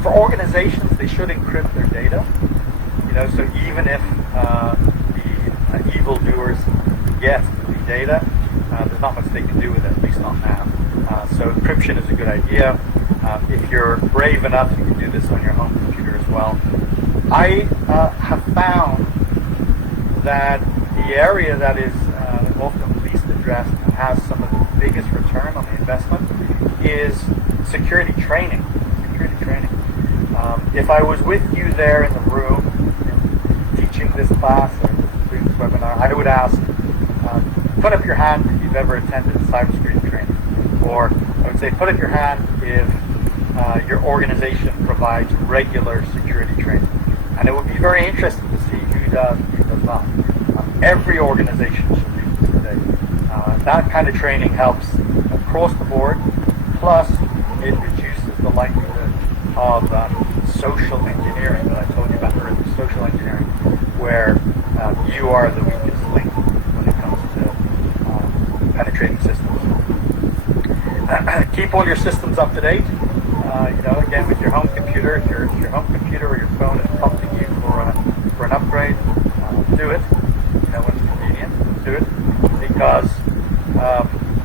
For organizations, they should encrypt their data. So even if the evildoers get the data, there's not much they can do with it, at least not now. So encryption is a good idea. If you're brave enough, you can do this on your home computer as well. I have found that the area that is often least addressed and has some of the biggest return on the investment is security training. If I was with you there in the room, teaching this class or doing this webinar, I would ask, put up your hand if you've ever attended cybersecurity training. Or I would say, put up your hand if your organization provides regular security training. And it would be very interesting to see who does and who does not. Every organization should do this today. That kind of training helps across the board. Plus, it reduces the likelihood of social engineering that I told you about earlier. Social engineering, where you are the weakest link when it comes to penetrating systems. Keep all your systems up to date. Again, with your home computer, if your home computer or your phone is prompting you for an upgrade, do it. When it's convenient, do it, because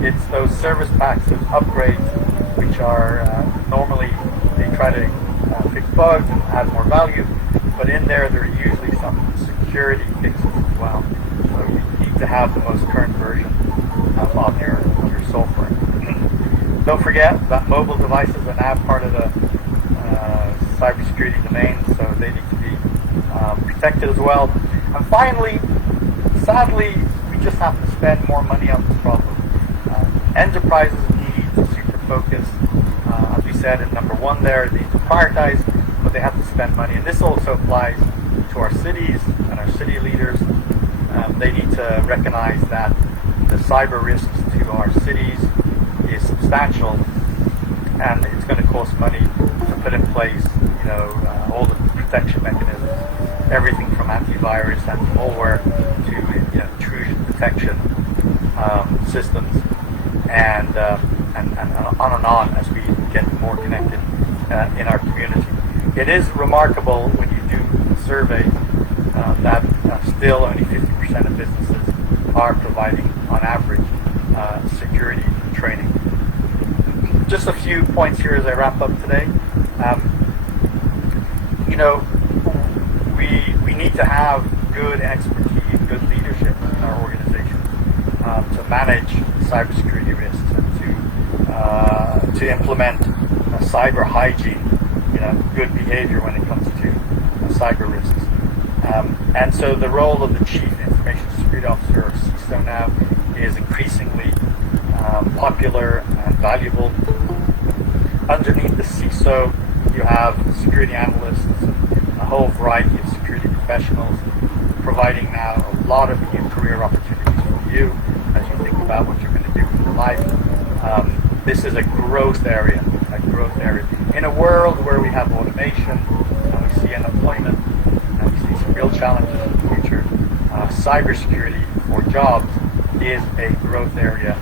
it's those service packs, those upgrades, which are normally they try to fix bugs and add more value, but in there are usually some security fixes as well. So you need to have the most current version of your software. Don't forget that mobile devices are now part of the cybersecurity domain, so they need to be protected as well. And finally, sadly, we just have to spend more money on this problem. Enterprises need to super focus. As we said in number one there, they need to prioritize, but they have to spend money. And this also applies to our cities and our city leaders. They need to recognize that the cyber risks to our cities is substantial, and it's going to cost money to put in place, all the protection mechanisms, everything from antivirus and malware to intrusion detection systems, and on as we get more connected in our community. It is remarkable when you do a survey that still only 50% of businesses are providing, on average, security training. Just a few points here as I wrap up today. We need to have good expertise, good leadership in our organization to manage cybersecurity risks and to implement cyber hygiene, good behavior when it comes to cyber risks. And so the role of the Chief Information Security Officer, or CISO, now is increasingly popular and valuable. Underneath the CISO, you have security analysts, a whole variety of security professionals, providing now a lot of new career opportunities for you as you think about what you're going to do in your life. this is a growth area, In a world where we have automation, and we see unemployment, and we see some real challenges in the future, cybersecurity for jobs is a growth area,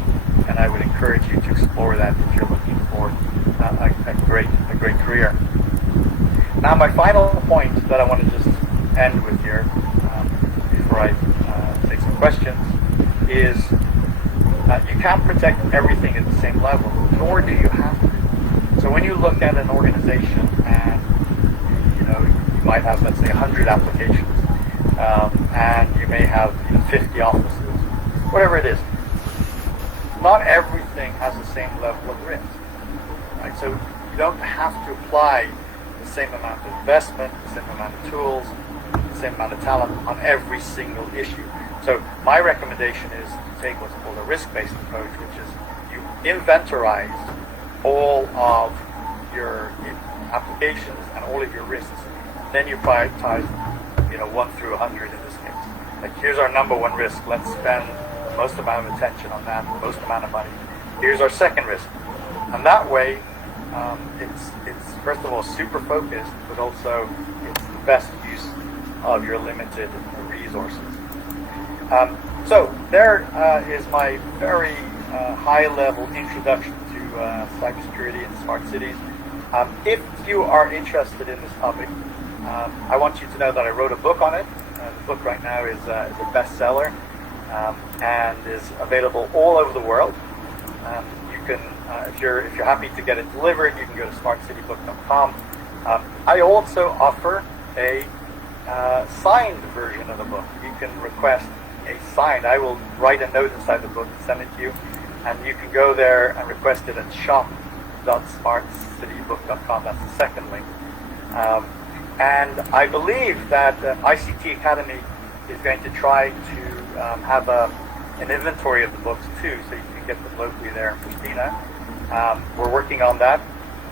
and I would encourage you to explore that if you're looking for a great career. Now, my final point that I want to just end with here, before I take some questions, is you can't protect everything at the same level, nor do you have to. So when you look at an organization and you might have, let's say, 100 applications, and you may have 50 offices, whatever it is, not everything has the same level of risk. Right? So you don't have to apply the same amount of investment, the same amount of tools, the same amount of talent on every single issue. So my recommendation is to take what's called a risk-based approach, which is you inventorize all of your applications and all of your risks. Then you prioritize, 1 through 100 in this case. Like, here's our number one risk. Let's spend the most amount of attention on that, the most amount of money. Here's our second risk. And that way, it's first of all super focused, but also it's the best use of your limited resources. So there is my very high-level introduction to cybersecurity and smart cities. If you are interested in this topic, I want you to know that I wrote a book on it. The book right now is a bestseller and is available all over the world. You can, if you're happy to get it delivered, you can go to smartcitybook.com. I also offer a signed version of the book. You can request a signed. I will write a note inside the book and send it to you, and you can go there and request it at shop.smartcitybook.com. That's the second link. And I believe that ICT Academy is going to try to have an inventory of the books too, so you can get them locally there in Pristina. We're working on that,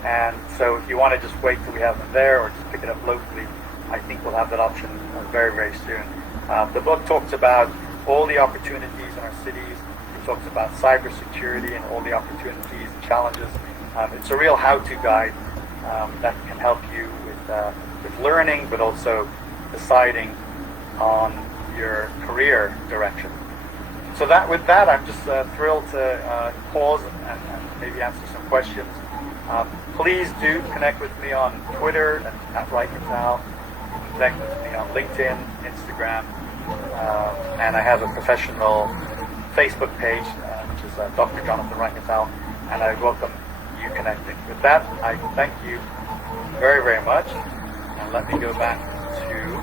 and so if you want to just wait till we have them there or just pick it up locally, I think we'll have that option very, very soon. The book talks about all the opportunities in our cities. It talks about cybersecurity and all the opportunities and challenges. It's a real how-to guide that can help you with learning, but also deciding on your career direction. So with that, I'm just thrilled to pause and maybe answer some questions. Please do connect with me on Twitter at Reichental. Connect with me on LinkedIn, Instagram, and I have a professional Facebook page, which is Dr. Jonathan Reichental, and I welcome you connecting. With that, I thank you very, very much, and let me go back to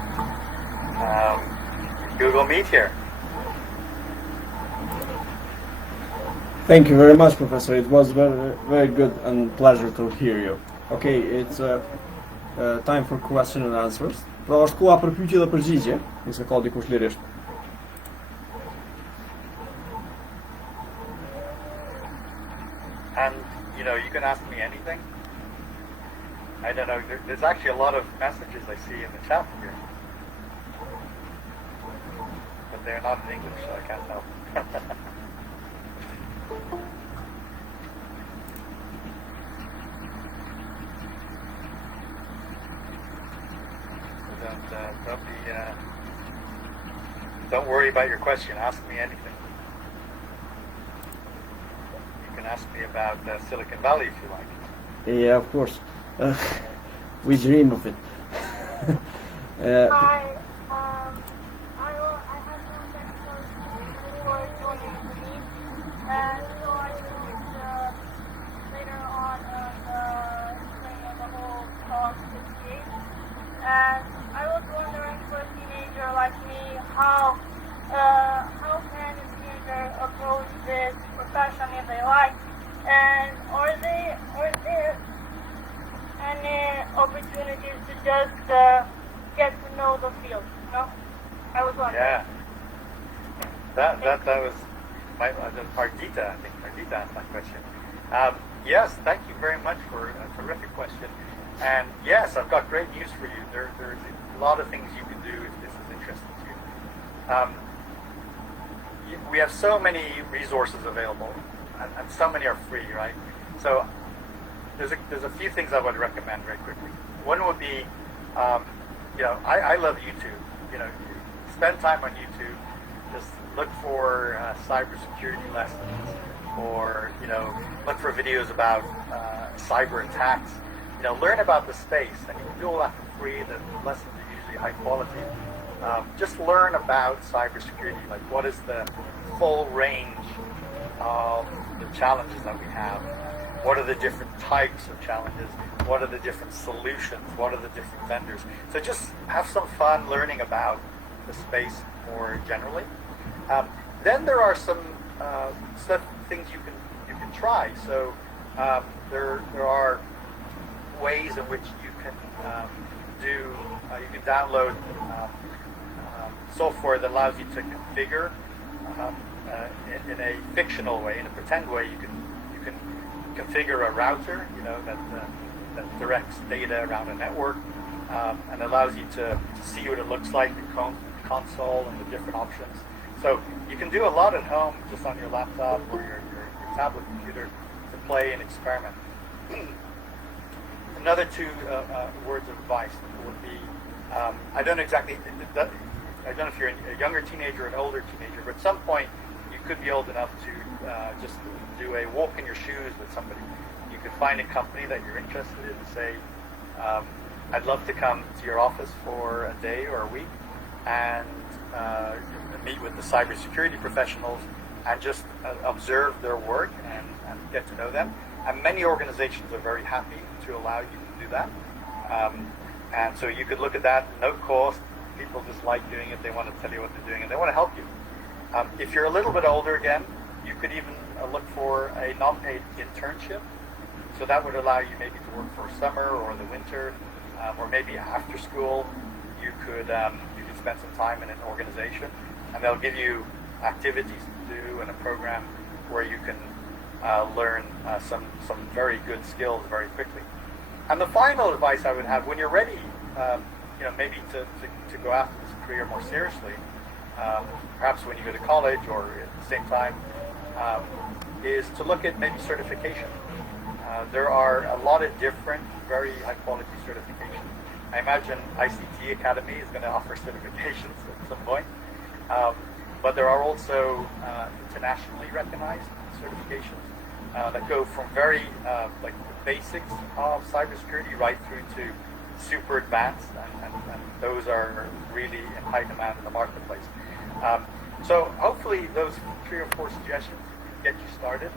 Google Meet here. Thank you very much, Professor. It was very, very good and pleasure to hear you. Okay, it's time for question and answers. Pra është koha për pyetje dhe përgjigje, nëse ka dikush lirisht. And you can ask me anything. I don't know. There's actually a lot of messages I see in the chat here, but they're not in English, so I can't help. Don't worry about your question. Ask me anything. You can ask me about Silicon Valley if you like. Yeah, of course. We dream of it. Hi. I have no technical for joining the meet, and so I think later on explaining the whole talk this game. And I was wondering for a teenager like me, how can a teenager approach this profession if they like, and are there any opportunities to just get to know the field? I was wondering. Yeah, that was Margita. I think Margita asked that question. Yes, thank you very much for a terrific question. And yes, I've got great news for you. There's a lot of things you can do if this is interesting to you. We have so many resources available, and so many are free, right? So there's a few things I would recommend very quickly. One would be, I love YouTube. Spend time on YouTube. Just look for cybersecurity lessons, or look for videos about cyber attacks. Learn about the space, and you can do all that for free. The lessons are usually high quality. Just learn about cybersecurity, like what is the full range of the challenges that we have. What are the different types of challenges? What are the different solutions? What are the different vendors? So just have some fun learning about the space more generally. Then there are some things you can try. So there are ways in which you can you can download software that allows you to configure in a fictional way, in a pretend way. You can configure a router, that directs data around a network, and allows you to see what it looks like, the console and the different options. So you can do a lot at home just on your laptop or your tablet computer to play and experiment. Another two words of advice would be, I don't know if you're a younger teenager or an older teenager, but at some point you could be old enough to just do a walk in your shoes with somebody. You could find a company that you're interested in and say, I'd love to come to your office for a day or a week and meet with the cybersecurity professionals and just observe their work and get to know them. And many organizations are very happy to allow you to do that. And so you could look at that, no cost. People just like doing it. They want to tell you what they're doing and they want to help you. If you're a little bit older again, you could even look for a non-paid internship. So that would allow you maybe to work for summer or the winter, or maybe after school. You could spend some time in an organization, and they'll give you activities to do in a program where you can learn some very good skills very quickly. And the final advice I would have, when you're ready, maybe to go after this career more seriously, perhaps when you go to college or at the same time, is to look at maybe certification. There are a lot of different, very high-quality certifications. I imagine ICT Academy is going to offer certifications at some point. But there are also internationally recognized certifications that go from very like the basics of cybersecurity right through to super advanced, and those are really in high demand in the marketplace. So hopefully those 3 or 4 suggestions get you started.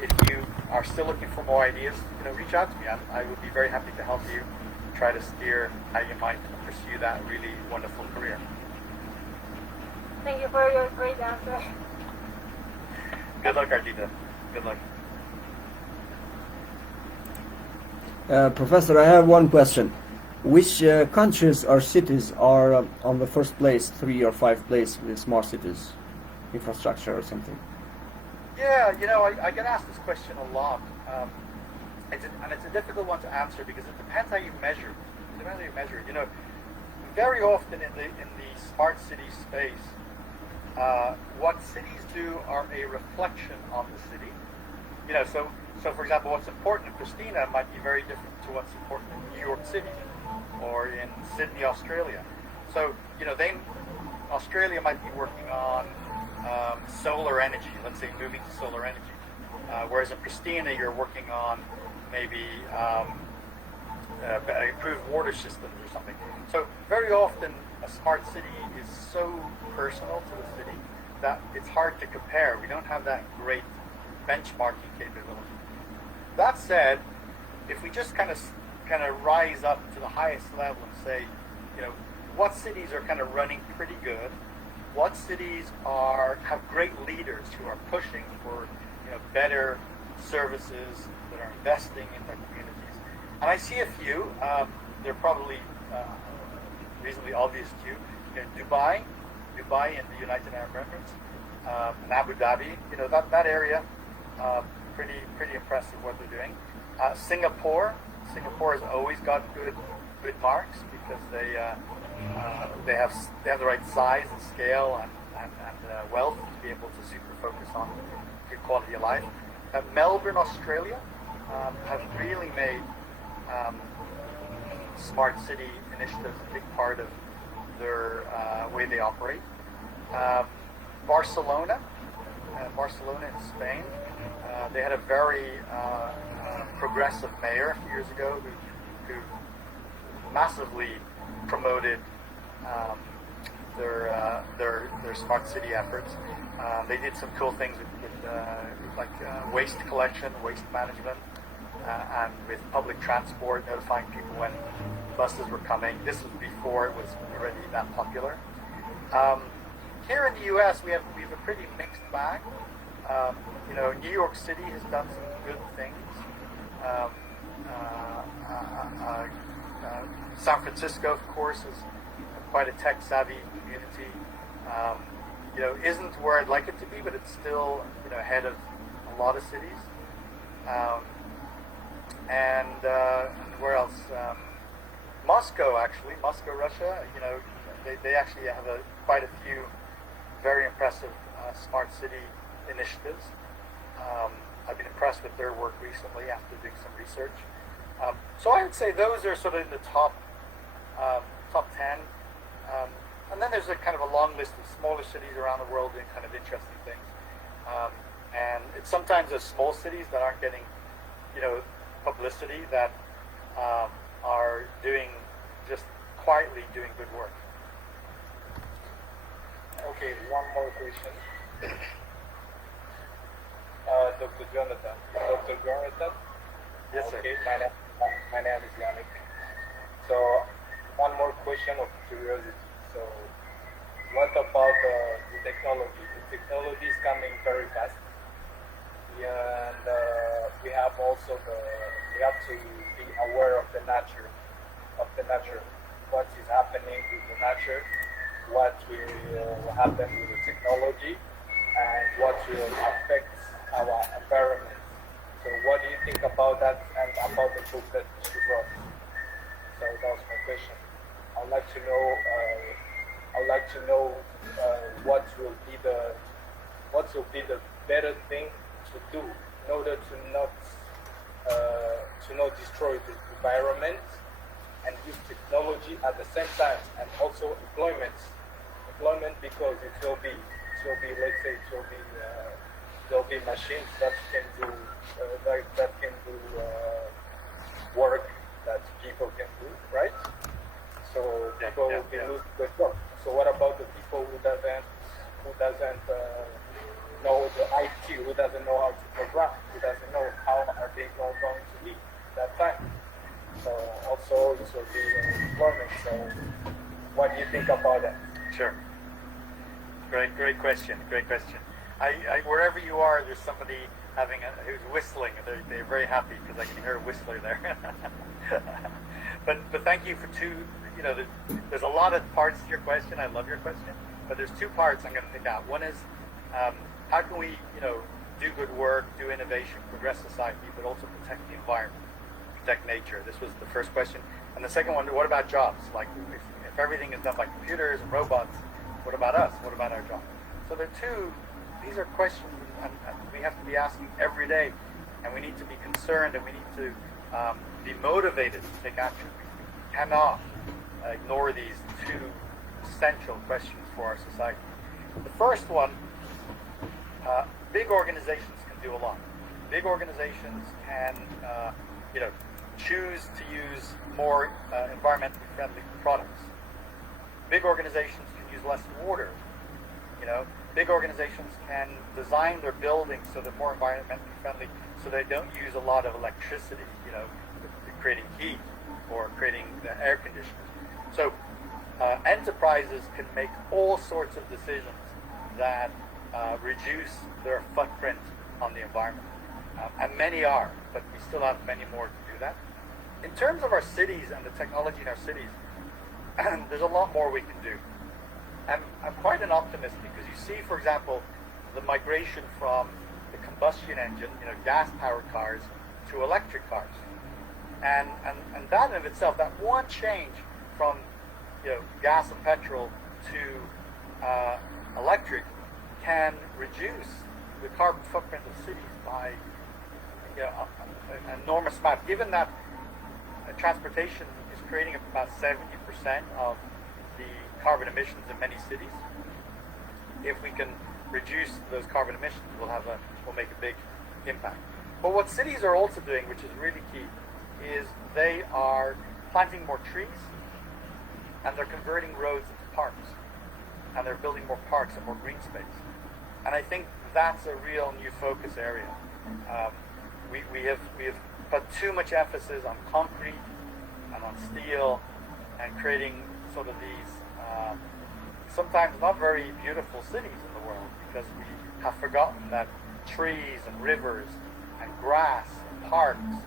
If you are still looking for more ideas, reach out to me. I would be very happy to help you try to steer how you might pursue that really wonderful career. Thank you for your great answer. Good luck, Ardita. Good luck. Professor, I have one question. Which countries or cities are on the first place, 3 or 5 place with smart cities infrastructure or something? Yeah, I get asked this question a lot, and it's a difficult one to answer because it depends how you measure it. Very often in the smart city space, what cities do are a reflection of the city. So for example, what's important in Christina might be very different to what's important in New York City or in Sydney, Australia. So Australia might be working on solar energy, let's say moving to solar energy, whereas in Christina you're working on maybe improved water systems or something. So very often a smart city is so personal to the city that it's hard to compare. We don't have that great benchmarking capability. That said, if we just kind of rise up to the highest level and say, what cities are kind of running pretty good, what cities have great leaders who are pushing for better services, that are investing in their communities. And I see a few. They're probably reasonably obvious to you. Dubai in the United Arab Emirates, and Abu Dhabi. That area, pretty impressive what they're doing. Singapore has always got good marks because they have the right size and scale and wealth to be able to super focus on good quality of life. Melbourne, Australia, have really made smart city initiatives a big part of their way they operate. Barcelona in Spain, they had a very progressive mayor a few years ago who massively promoted their smart city efforts. They did some cool things with waste collection, waste management, and with public transport, notifying people when buses were coming. This was before it was already that popular. Here in the U.S., we have a pretty mixed bag. New York City has done some good things. San Francisco, of course, is quite a tech-savvy community. Isn't where I'd like it to be, but it's still ahead of a lot of cities. And where else? Moscow, Russia. They actually have quite a few very impressive smart city initiatives. I've been impressed with their work recently after doing some research. So I would say those are sort of in the top 10. And then there's a kind of a long list of smaller cities around the world doing kind of interesting things. And it's sometimes the small cities that aren't getting, publicity that are just quietly doing good work. Okay, one more question. Dr. Jonathan. Dr. Jonathan? Yes, sir. Okay, my name is Yannick. So, one more question of curiosity. So, what about the technology? The technology is coming very fast. And we have to be aware of the nature. What is happening with the nature, what will happen with the technology, and what will affect our environment. So what do you think about that and about the book that you wrote? So that was my question. I'd like to know what will be the better thing to do in order to not destroy the environment and use technology at the same time, and also employment because there'll be machines that can do work that people can do, right? So people will be losing their job. So what about the people who doesn't know the IT, who doesn't know how to program, who doesn't know how are they going to live that time? So also this will be employment. So what do you think about that? Sure. Great question. Wherever you are, there's somebody who's whistling. They're very happy because I can hear a whistler there. but thank you for two. There's a lot of parts to your question. I love your question, but there's two parts I'm going to pick out. One is how can we, do good work, do innovation, progress society, but also protect the environment, protect nature. This was the first question. And the second one, what about jobs? Like if everything is done by computers and robots, what about us? What about our jobs? So these are questions and we have to be asking every day, and we need to be concerned, and we need to be motivated to take action. We cannot ignore these two essential questions for our society. The first one, big organizations can do a lot. Big organizations can, choose to use more environmentally friendly products. Big organizations can use less water. Big organizations can design their buildings so they're more environmentally friendly, so they don't use a lot of electricity, creating heat or creating the air conditioning. So enterprises can make all sorts of decisions that reduce their footprint on the environment. And many are, but we still have many more to do that. In terms of our cities and the technology in our cities, there's a lot more we can do. I'm quite an optimist because you see, for example, the migration from the combustion engine, gas-powered cars, to electric cars. And that in of itself, that one change from gas and petrol to electric can reduce the carbon footprint of cities by an enormous amount. Given that transportation is creating about 70% of the carbon emissions in many cities, if we can reduce those carbon emissions, we'll make a big impact. But what cities are also doing, which is really key, is they are planting more trees and they're converting roads into parks, and they're building more parks and more green space. And I think that's a real new focus area. We have put too much emphasis on concrete and on steel and creating sort of these sometimes not very beautiful cities in the world, because we have forgotten that trees and rivers and grass and parks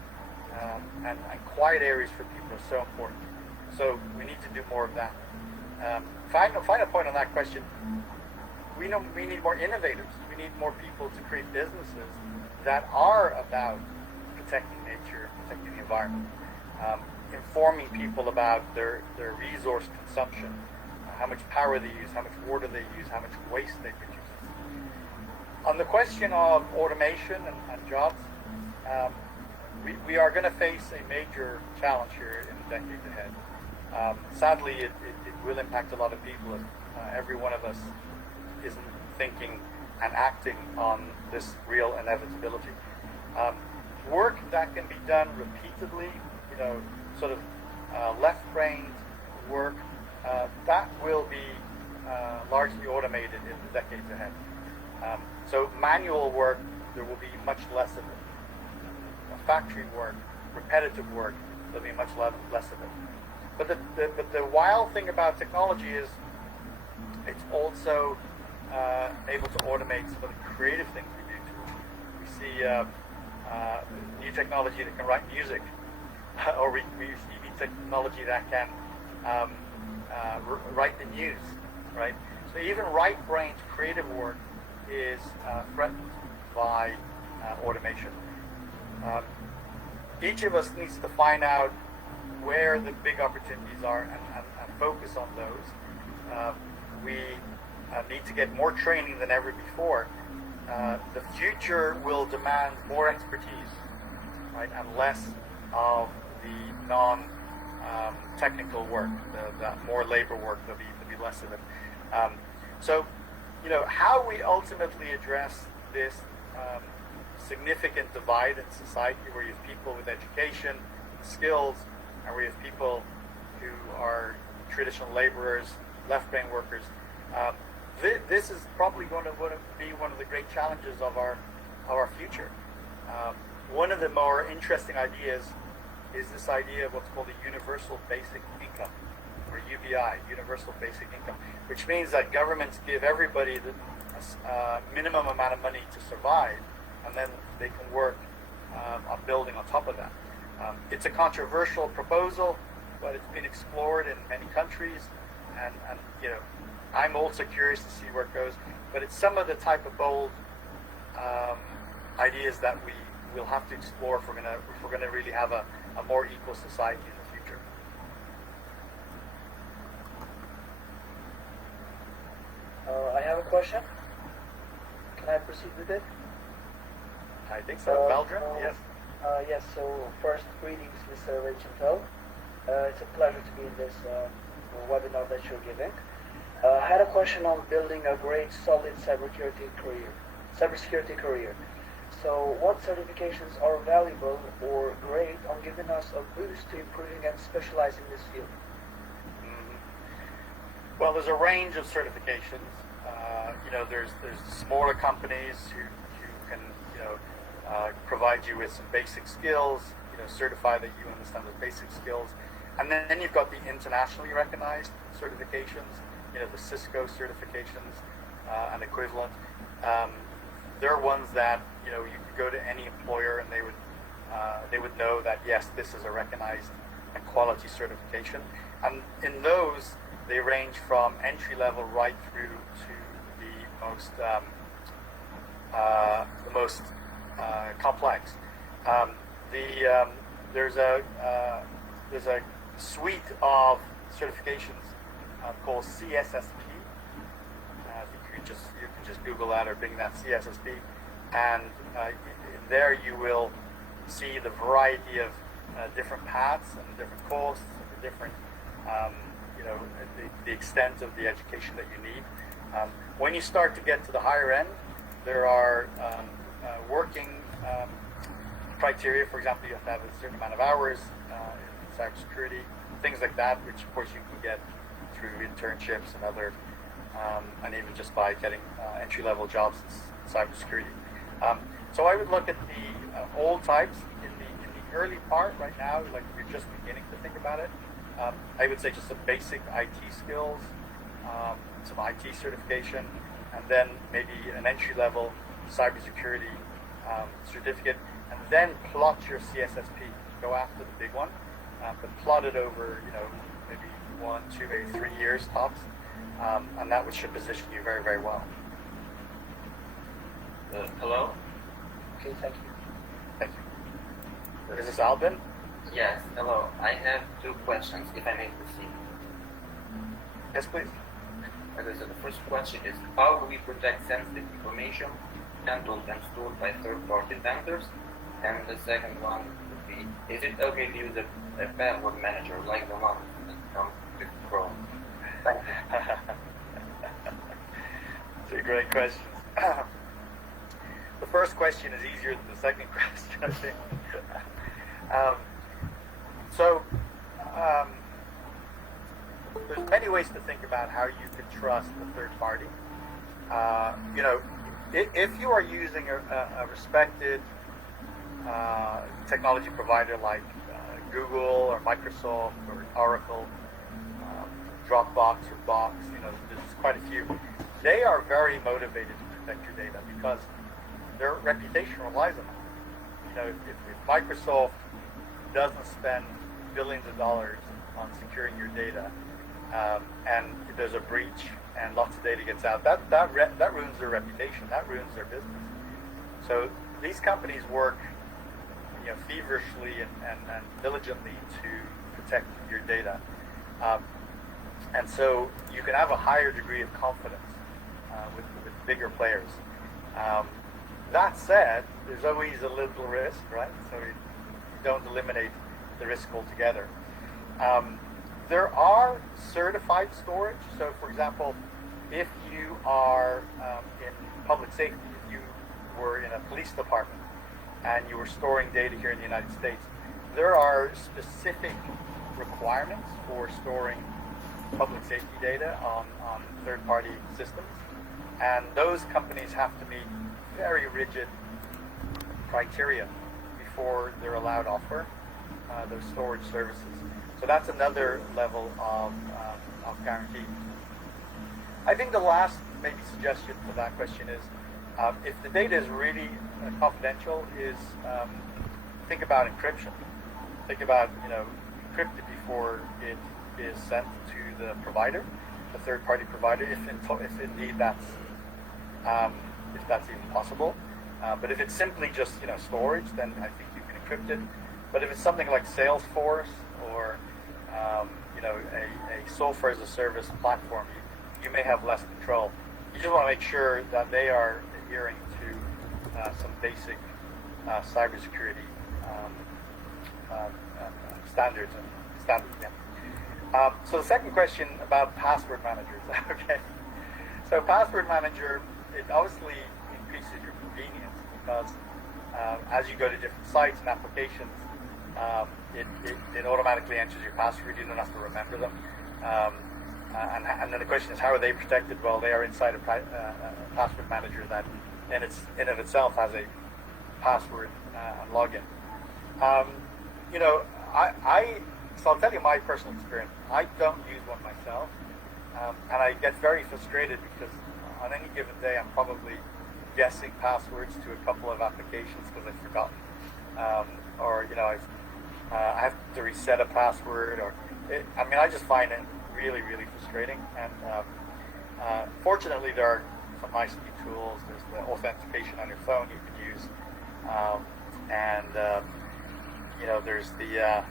and quiet areas for people are so important. So we need to do more of that. Final point on that question. We need more innovators. We need more people to create businesses that are about protecting nature, protecting the environment, informing people about their resource consumption, how much power they use, how much water they use, how much waste they produce. On the question of automation and jobs, we are going to face a major challenge here in the decades ahead. Sadly, it will impact a lot of people if every one of us isn't thinking and acting on this real inevitability. Work that can be done repeatedly, sort of left-brained work, that will be largely automated in the decades ahead. So manual work, there will be much less of it. Factory work, repetitive work, there'll be much less of it. But the wild thing about technology is it's also able to automate some of the creative things we do too. We see new technology that can write music, or we see new technology that can write the news, right? So even right-brained creative work is threatened by automation. Each of us needs to find out where the big opportunities are and focus on those. We need to get more training than ever before. The future will demand more expertise, right, and less of the non-technical work, the more labor work. There'll be less of it. So, how we ultimately address this significant divide in society, where you have people with education, skills, and where you have people who are traditional laborers, left-brain workers. This is probably going to be one of the great challenges of our future. One of the more interesting ideas is this idea of what's called a universal basic income, or UBI, universal basic income, which means that governments give everybody the minimum amount of money to survive, and then they can work on building on top of that. It's a controversial proposal, but it's been explored in many countries, and I'm also curious to see where it goes. But it's some of the type of bold ideas that we will have to explore if we're going to really have a more equal society in the future. I have a question. Can I proceed with it? I think so. Belgium? Yes. Yes, so first, greetings, Mr. Reichental. It's a pleasure to be in this webinar that you're giving. I had a question on building a great, solid cybersecurity career. So what certifications are valuable or great on giving us a boost to improving and specializing in this field? Well, there's a range of certifications. There's smaller companies who can provide you with some basic skills, certify that you understand the basic skills, and then you've got the internationally recognized certifications, the Cisco certifications and equivalent. They're ones that you could go to any employer and they would know that yes, this is a recognized and quality certification, and in those they range from entry level right through to the most complex. There's a suite of certifications called CSSP. I think you can just Google that or bring that CSSP, and there you will see the variety of different paths and the different courses and the different, the extent of the education that you need. When you start to get to the higher end, there are working criteria. For example, you have to have a certain amount of hours in cybersecurity, things like that, which of course you can get through internships and other, and even just by getting entry-level jobs in cybersecurity. So I would look at the old types in the early part right now, like if you're just beginning to think about it. I would say just some basic IT skills, some IT certification, and then maybe an entry-level cybersecurity certificate, and then plot your CSSP. Go after the big one, but plot it over, maybe 1, 2, maybe 3 years tops, and that should position you very, very well. Hello? Okay, thank you. Thank you. Is this Albin? Yes, hello. I have 2 questions, if I may proceed. Yes, please. Okay, so the first question is, how do we protect sensitive information handled and stored by third-party vendors? And the second one would be, is it okay to use a password manager like the one that comes with Chrome? Thank you. It's a great question. The first question is easier than the second question, I think. There's many ways to think about how you can trust a third party. If you are using a respected technology provider like Google or Microsoft or Oracle, Dropbox or Box, there's quite a few. They are very motivated to protect your data because their reputation relies on it. If Microsoft doesn't spend billions of dollars on securing your data, and if there's a breach and lots of data gets out, that ruins their reputation. That ruins their business. So these companies work, feverishly and diligently to protect your data, and so you can have a higher degree of confidence with bigger players. That said, there's always a little risk, right? So you don't eliminate the risk altogether. There are certified storage. So, for example, if you are in public safety, if you were in a police department and you were storing data here in the United States, there are specific requirements for storing public safety data on third-party systems. And those companies have to meet very rigid criteria before they're allowed to offer those storage services. So that's another level of guarantee. I think the last maybe suggestion to that question is, if the data is really confidential, is think about encryption. Think about encrypt it before it is sent to the provider, the third-party provider, if indeed that's if that's even possible. But if it's simply just storage, then I think you can encrypt it. But if it's something like Salesforce or a software as a service platform, you may have less control. You just want to make sure that they are adhering to some basic cybersecurity standards. Yeah. So the second question about password managers. Okay. So password manager, it obviously increases your convenience because as you go to different sites and applications, it automatically enters your password. You don't have to remember them. And then the question is, how are they protected? Well, they are inside a password manager that in of itself has a password and login. So I'll tell you my personal experience. I don't use one myself, and I get very frustrated because on any given day I'm probably guessing passwords to a couple of applications because I've forgotten, or I have to reset a password, I just find it really, really frustrating. And fortunately, there are some nice new tools. There's the authentication on your phone you can use, and there's the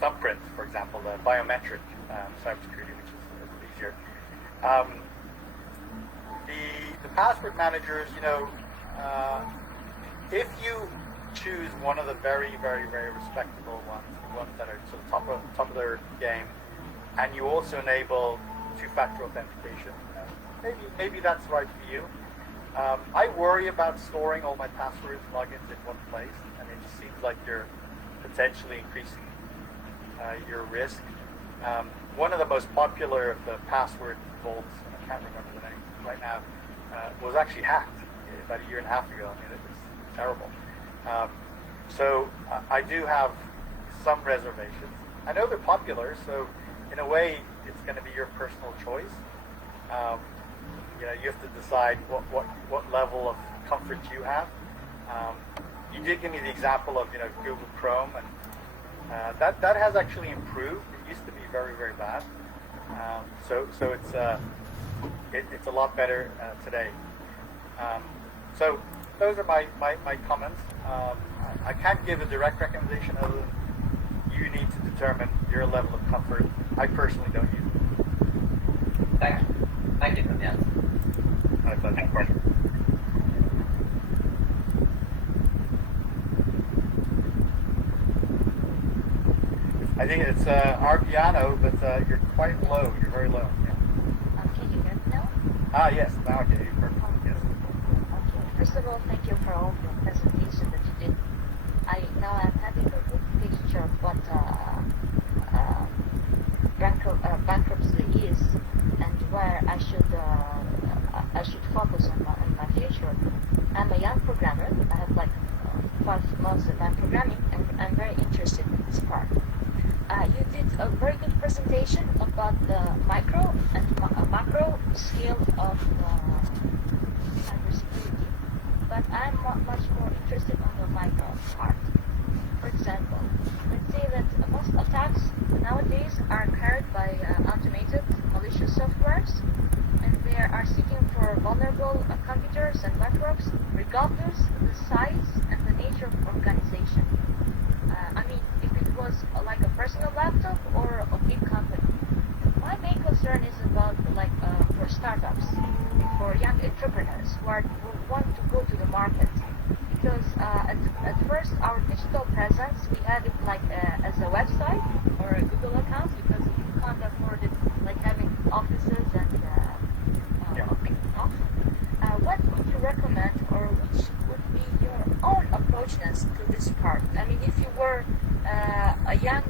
thumbprint, for example, the biometric cybersecurity, which is easier. the password managers, if you choose one of the very, very, very respectable ones, the ones that are sort of top of their game, and you also enable two-factor authentication, maybe that's right for you. I worry about storing all my passwords and logins in one place, and it just seems like you're potentially increasing your risk. One of the most popular of the password vaults, and I can't remember the name right now, was actually hacked about a year and a half ago. I mean, it was terrible. So I do have some reservations. I know they're popular, so in a way, it's going to be your personal choice. You have to decide what level of comfort you have. You did give me the example of Google Chrome, and that has actually improved. It used to be very, very bad. So it's a lot better today. So those are my comments. I can't give a direct recommendation other than you need to determine your level of comfort. I personally don't use it. Thank you for the answer. My pleasure. I think it's our piano, but you're quite low. You're very low. Yeah. Can you hear me now? Yes, now I can hear you perfectly. Yes. Okay. First of all, thank you for all the presentation that you did. Now I'm having a good picture of what bankruptcy is and where I should focus on my future. I'm a young programmer. I have like 5 months that I'm programming, and I'm very interested in this part. You did a very good presentation about the micro and macro scale of cybersecurity, but I'm much more interested on the micro part. For example, let's say that most attacks nowadays are carried by automated malicious softwares, and they are seeking for vulnerable computers and networks, regardless of the size and the nature of organization. I mean, if it was like a personal laptop or a big company. My main concern is about for startups, for young entrepreneurs who want to go to the market. Because at first our digital presence, we had it as a website or a Google account, because we can't afford it having offices and what would you recommend, or which would be your own approachness to this part? I mean, if you were a young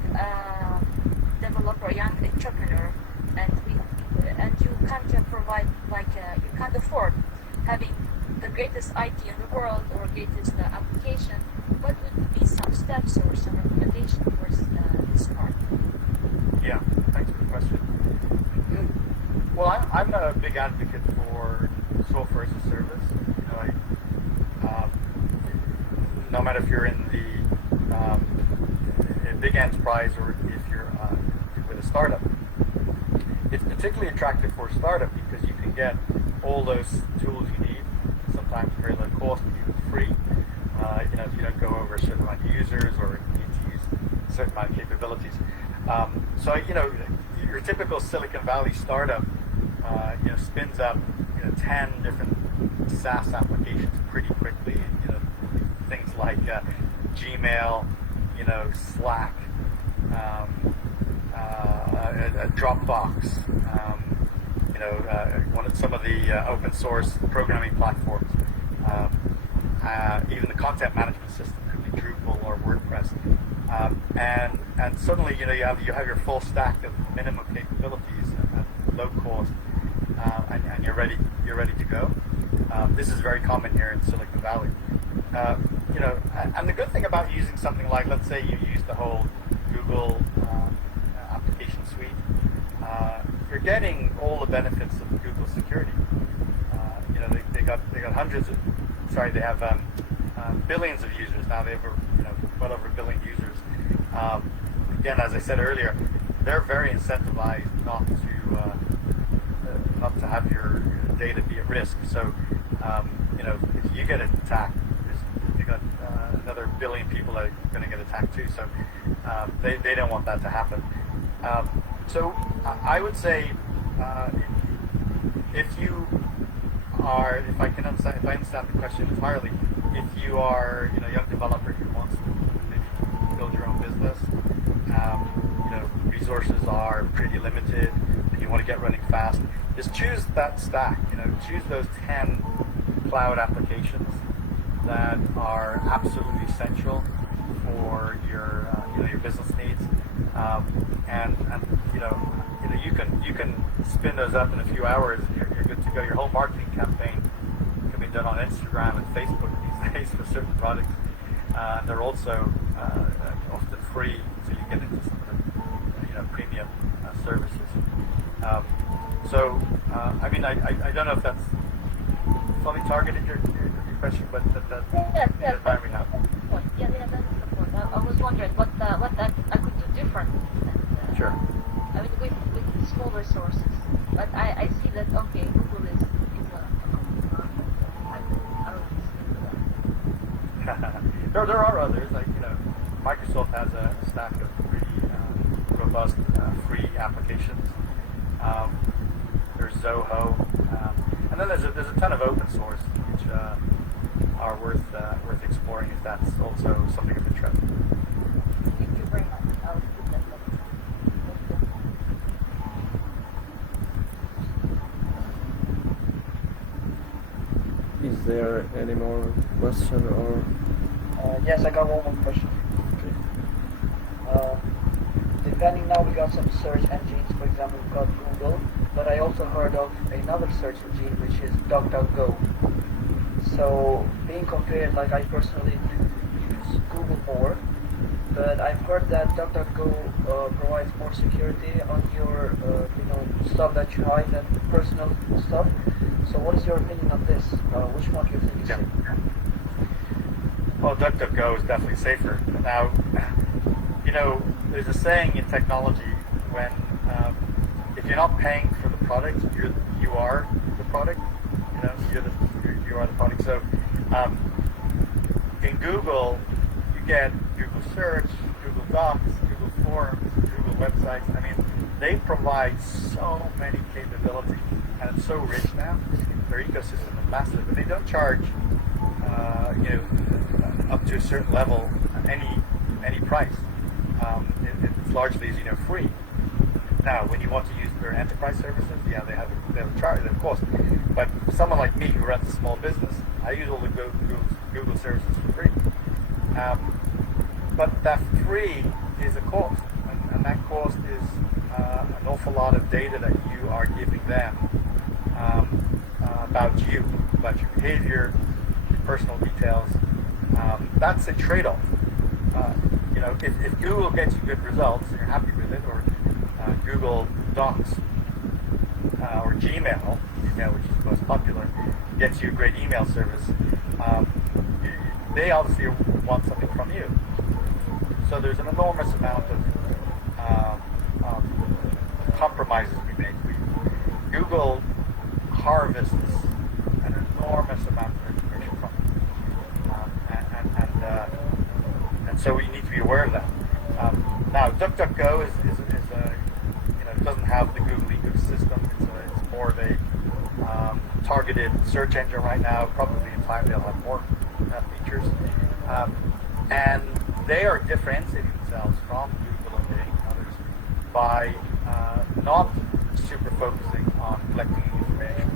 developer, a young entrepreneur, and you can't provide you can't afford having the greatest IT in the world or greatest application, what would be some steps or some recommendation towards this part? Yeah, thanks for the question. Well, I'm a big advocate for software as a service. No matter if you're in the a big enterprise or if you're with a startup, it's particularly attractive for a startup because you can get all those tools you need, sometimes very low cost, even free. If you don't go over a certain amount of users or need to use a certain amount of capabilities. So your typical Silicon Valley startup, spins up 10 different SaaS applications pretty quickly. Things like Gmail, Slack, Dropbox, some of the open source programming platforms. Even the content management system could be Drupal or WordPress, and suddenly you have your full stack of minimum capabilities at low cost, and you're ready to go. This is very common here in Silicon Valley. And the good thing about using something like, let's say you use the whole Google application suite, you're getting all the benefits of Google security. They got hundreds of, they have billions of users now. They have well over 1 billion users. Again, as I said earlier, they're very incentivized not to have your data be at risk. So if you get attacked, you got another 1 billion people that are going to get attacked too. So they don't want that to happen. So I would say if you are, if I understand the question entirely, if you are, a young developer who wants to maybe build your own business, resources are pretty limited, and you want to get running fast, just choose that stack. Choose those 10 cloud applications that are absolutely essential for your business needs, and you can spin those up in a few hours. You're good to go. Your whole marketing campaign can be done on Instagram and Facebook these days for certain products. They're also often free until you get into some of the premium services. I don't know if that's fully targeted your question, but that's Yes, the time we have. Yeah, that's the point. I was wondering what I could do different. And, Sure. I mean, with small resources, but I see that Google is There are others, like Microsoft has a stack of pretty robust free applications. There's Zoho, and then there's a ton of open source which are worth exploring if that's also something of interest. Thank you very much. I'll keep that up. Is there any more question or? Yes, I got one more question. Depending now, we got some search engines. For example, we got Google, but I also heard of another search engine which is DuckDuckGo. So being compared, like I personally use Google more, but I've heard that DuckDuckGo provides more security on your stuff that you hide than personal stuff. So what is your opinion on this? Which one do you think is safer? Well, DuckDuckGo is definitely safer. Now, there's a saying in technology when if you're not paying for the product, you are the product. You are the product. So in Google, you get Google Search, Google Docs, Google Forms, Google Websites. I mean, they provide so many capabilities, and it's so rich now. Their ecosystem is massive, but they don't charge up to a certain level any price. It's largely, free. Now, when you want to use their enterprise services, they have a charge, of course. But someone like me who runs a small business, I use all the Google services for free. But that free is a cost, and that cost is an awful lot of data that you are giving them about you, about your behavior, your personal details. That's a trade-off. If Google gets you good results and you're happy with it, or Google Docs or Gmail, which is the most popular, gets you a great email service, they obviously want something from you. So there's an enormous amount of compromises we make. Google harvests an enormous amount of information from it. And so we need to be aware of that. Now, DuckDuckGo is it doesn't have the Google ecosystem. It's more of a targeted search engine right now. Probably in time they'll have more features. And they are differentiating themselves from Google and others by not super focusing on collecting information.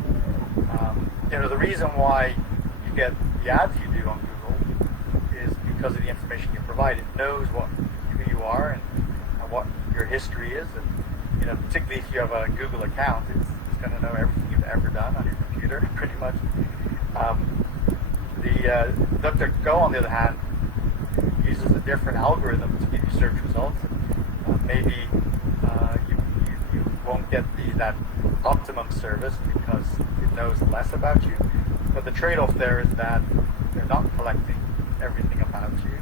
The reason why you get the ads you do on Google is because of the information you provide. It knows who you are and what your history is, and particularly if you have a Google account, it's going to know everything you've ever done on your computer, pretty much. The DuckDuckGo, on the other hand, uses a different algorithm to give you search results. Maybe you won't get that optimum service because it knows less about you. But the trade-off there is that they're not collecting everything about you,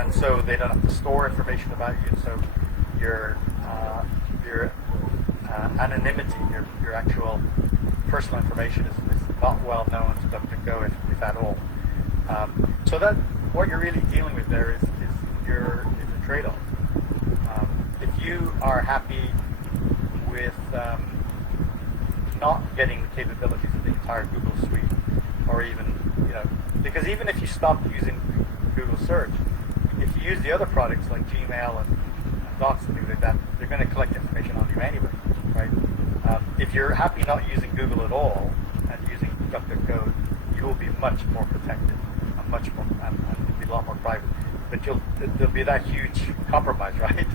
and so they don't have to store information about you. So your anonymity, your actual personal information is not well known to DuckDuckGo, if at all. So that what you're really dealing with there is a trade-off. If you are happy with not getting the capabilities of the entire Google suite, or even, because even if you stop using Google search, if you use the other products like Gmail and Docs and things like that, they're going to collect information on you anyway, right? If you're happy not using Google at all and using DuckDuckGo, you will be much more protected and much more and be a lot more private. But there'll be that huge compromise, right?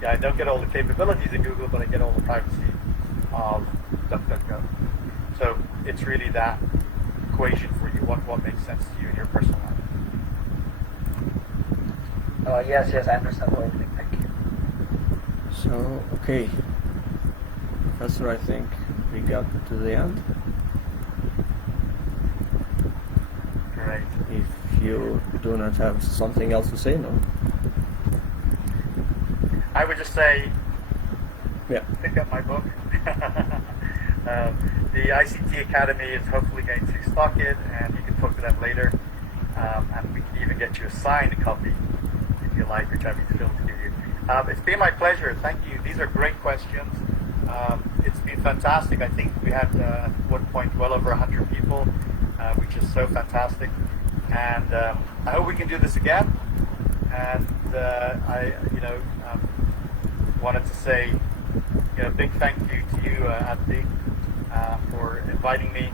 Yeah, I don't get all the capabilities of Google, but I get all the privacy of DuckDuckGo. So it's really that equation for you. What makes sense to you in your personal life? Yes, I understand everything. Thank you. So, okay. Professor, I think we got to the end. Great. If you do not have something else to say, no? I would just say, Yeah. pick up my book. The ICT Academy is hopefully going to stock it, and you can talk to them later. And we can even get you a signed copy if you like, which I'd be thrilled to give you. It's been my pleasure. Thank you. These are great questions. It's been fantastic. I think we had at one point well over 100 people, which is so fantastic. And I hope we can do this again. And I wanted to say a big thank you to you, Anthony, for inviting me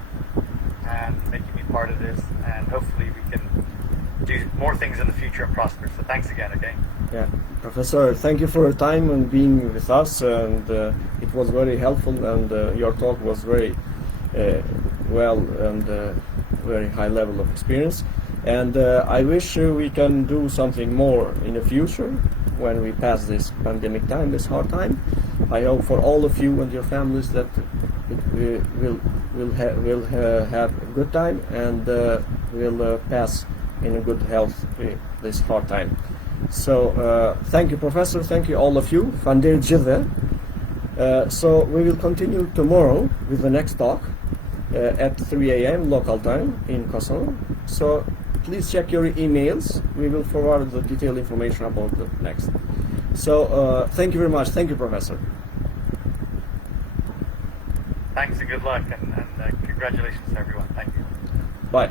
and making me part of this. And hopefully we can do more things in the future and prosper. So thanks again, okay? Yeah, Professor, thank you for your time and being with us, and it was very helpful, and your talk was very well and very high level of experience. And I wish we can do something more in the future when we pass this pandemic time, this hard time. I hope for all of you and your families that we'll have a good time, and we'll pass in a good health this hard time. So thank you, Professor. Thank you, all of you. So we will continue tomorrow with the next talk at 3 a.m. local time in Kosovo. So please check your emails. We will forward the detailed information about the next. So thank you very much. Thank you, Professor. Thanks and good luck, and congratulations to everyone. Thank you. Bye.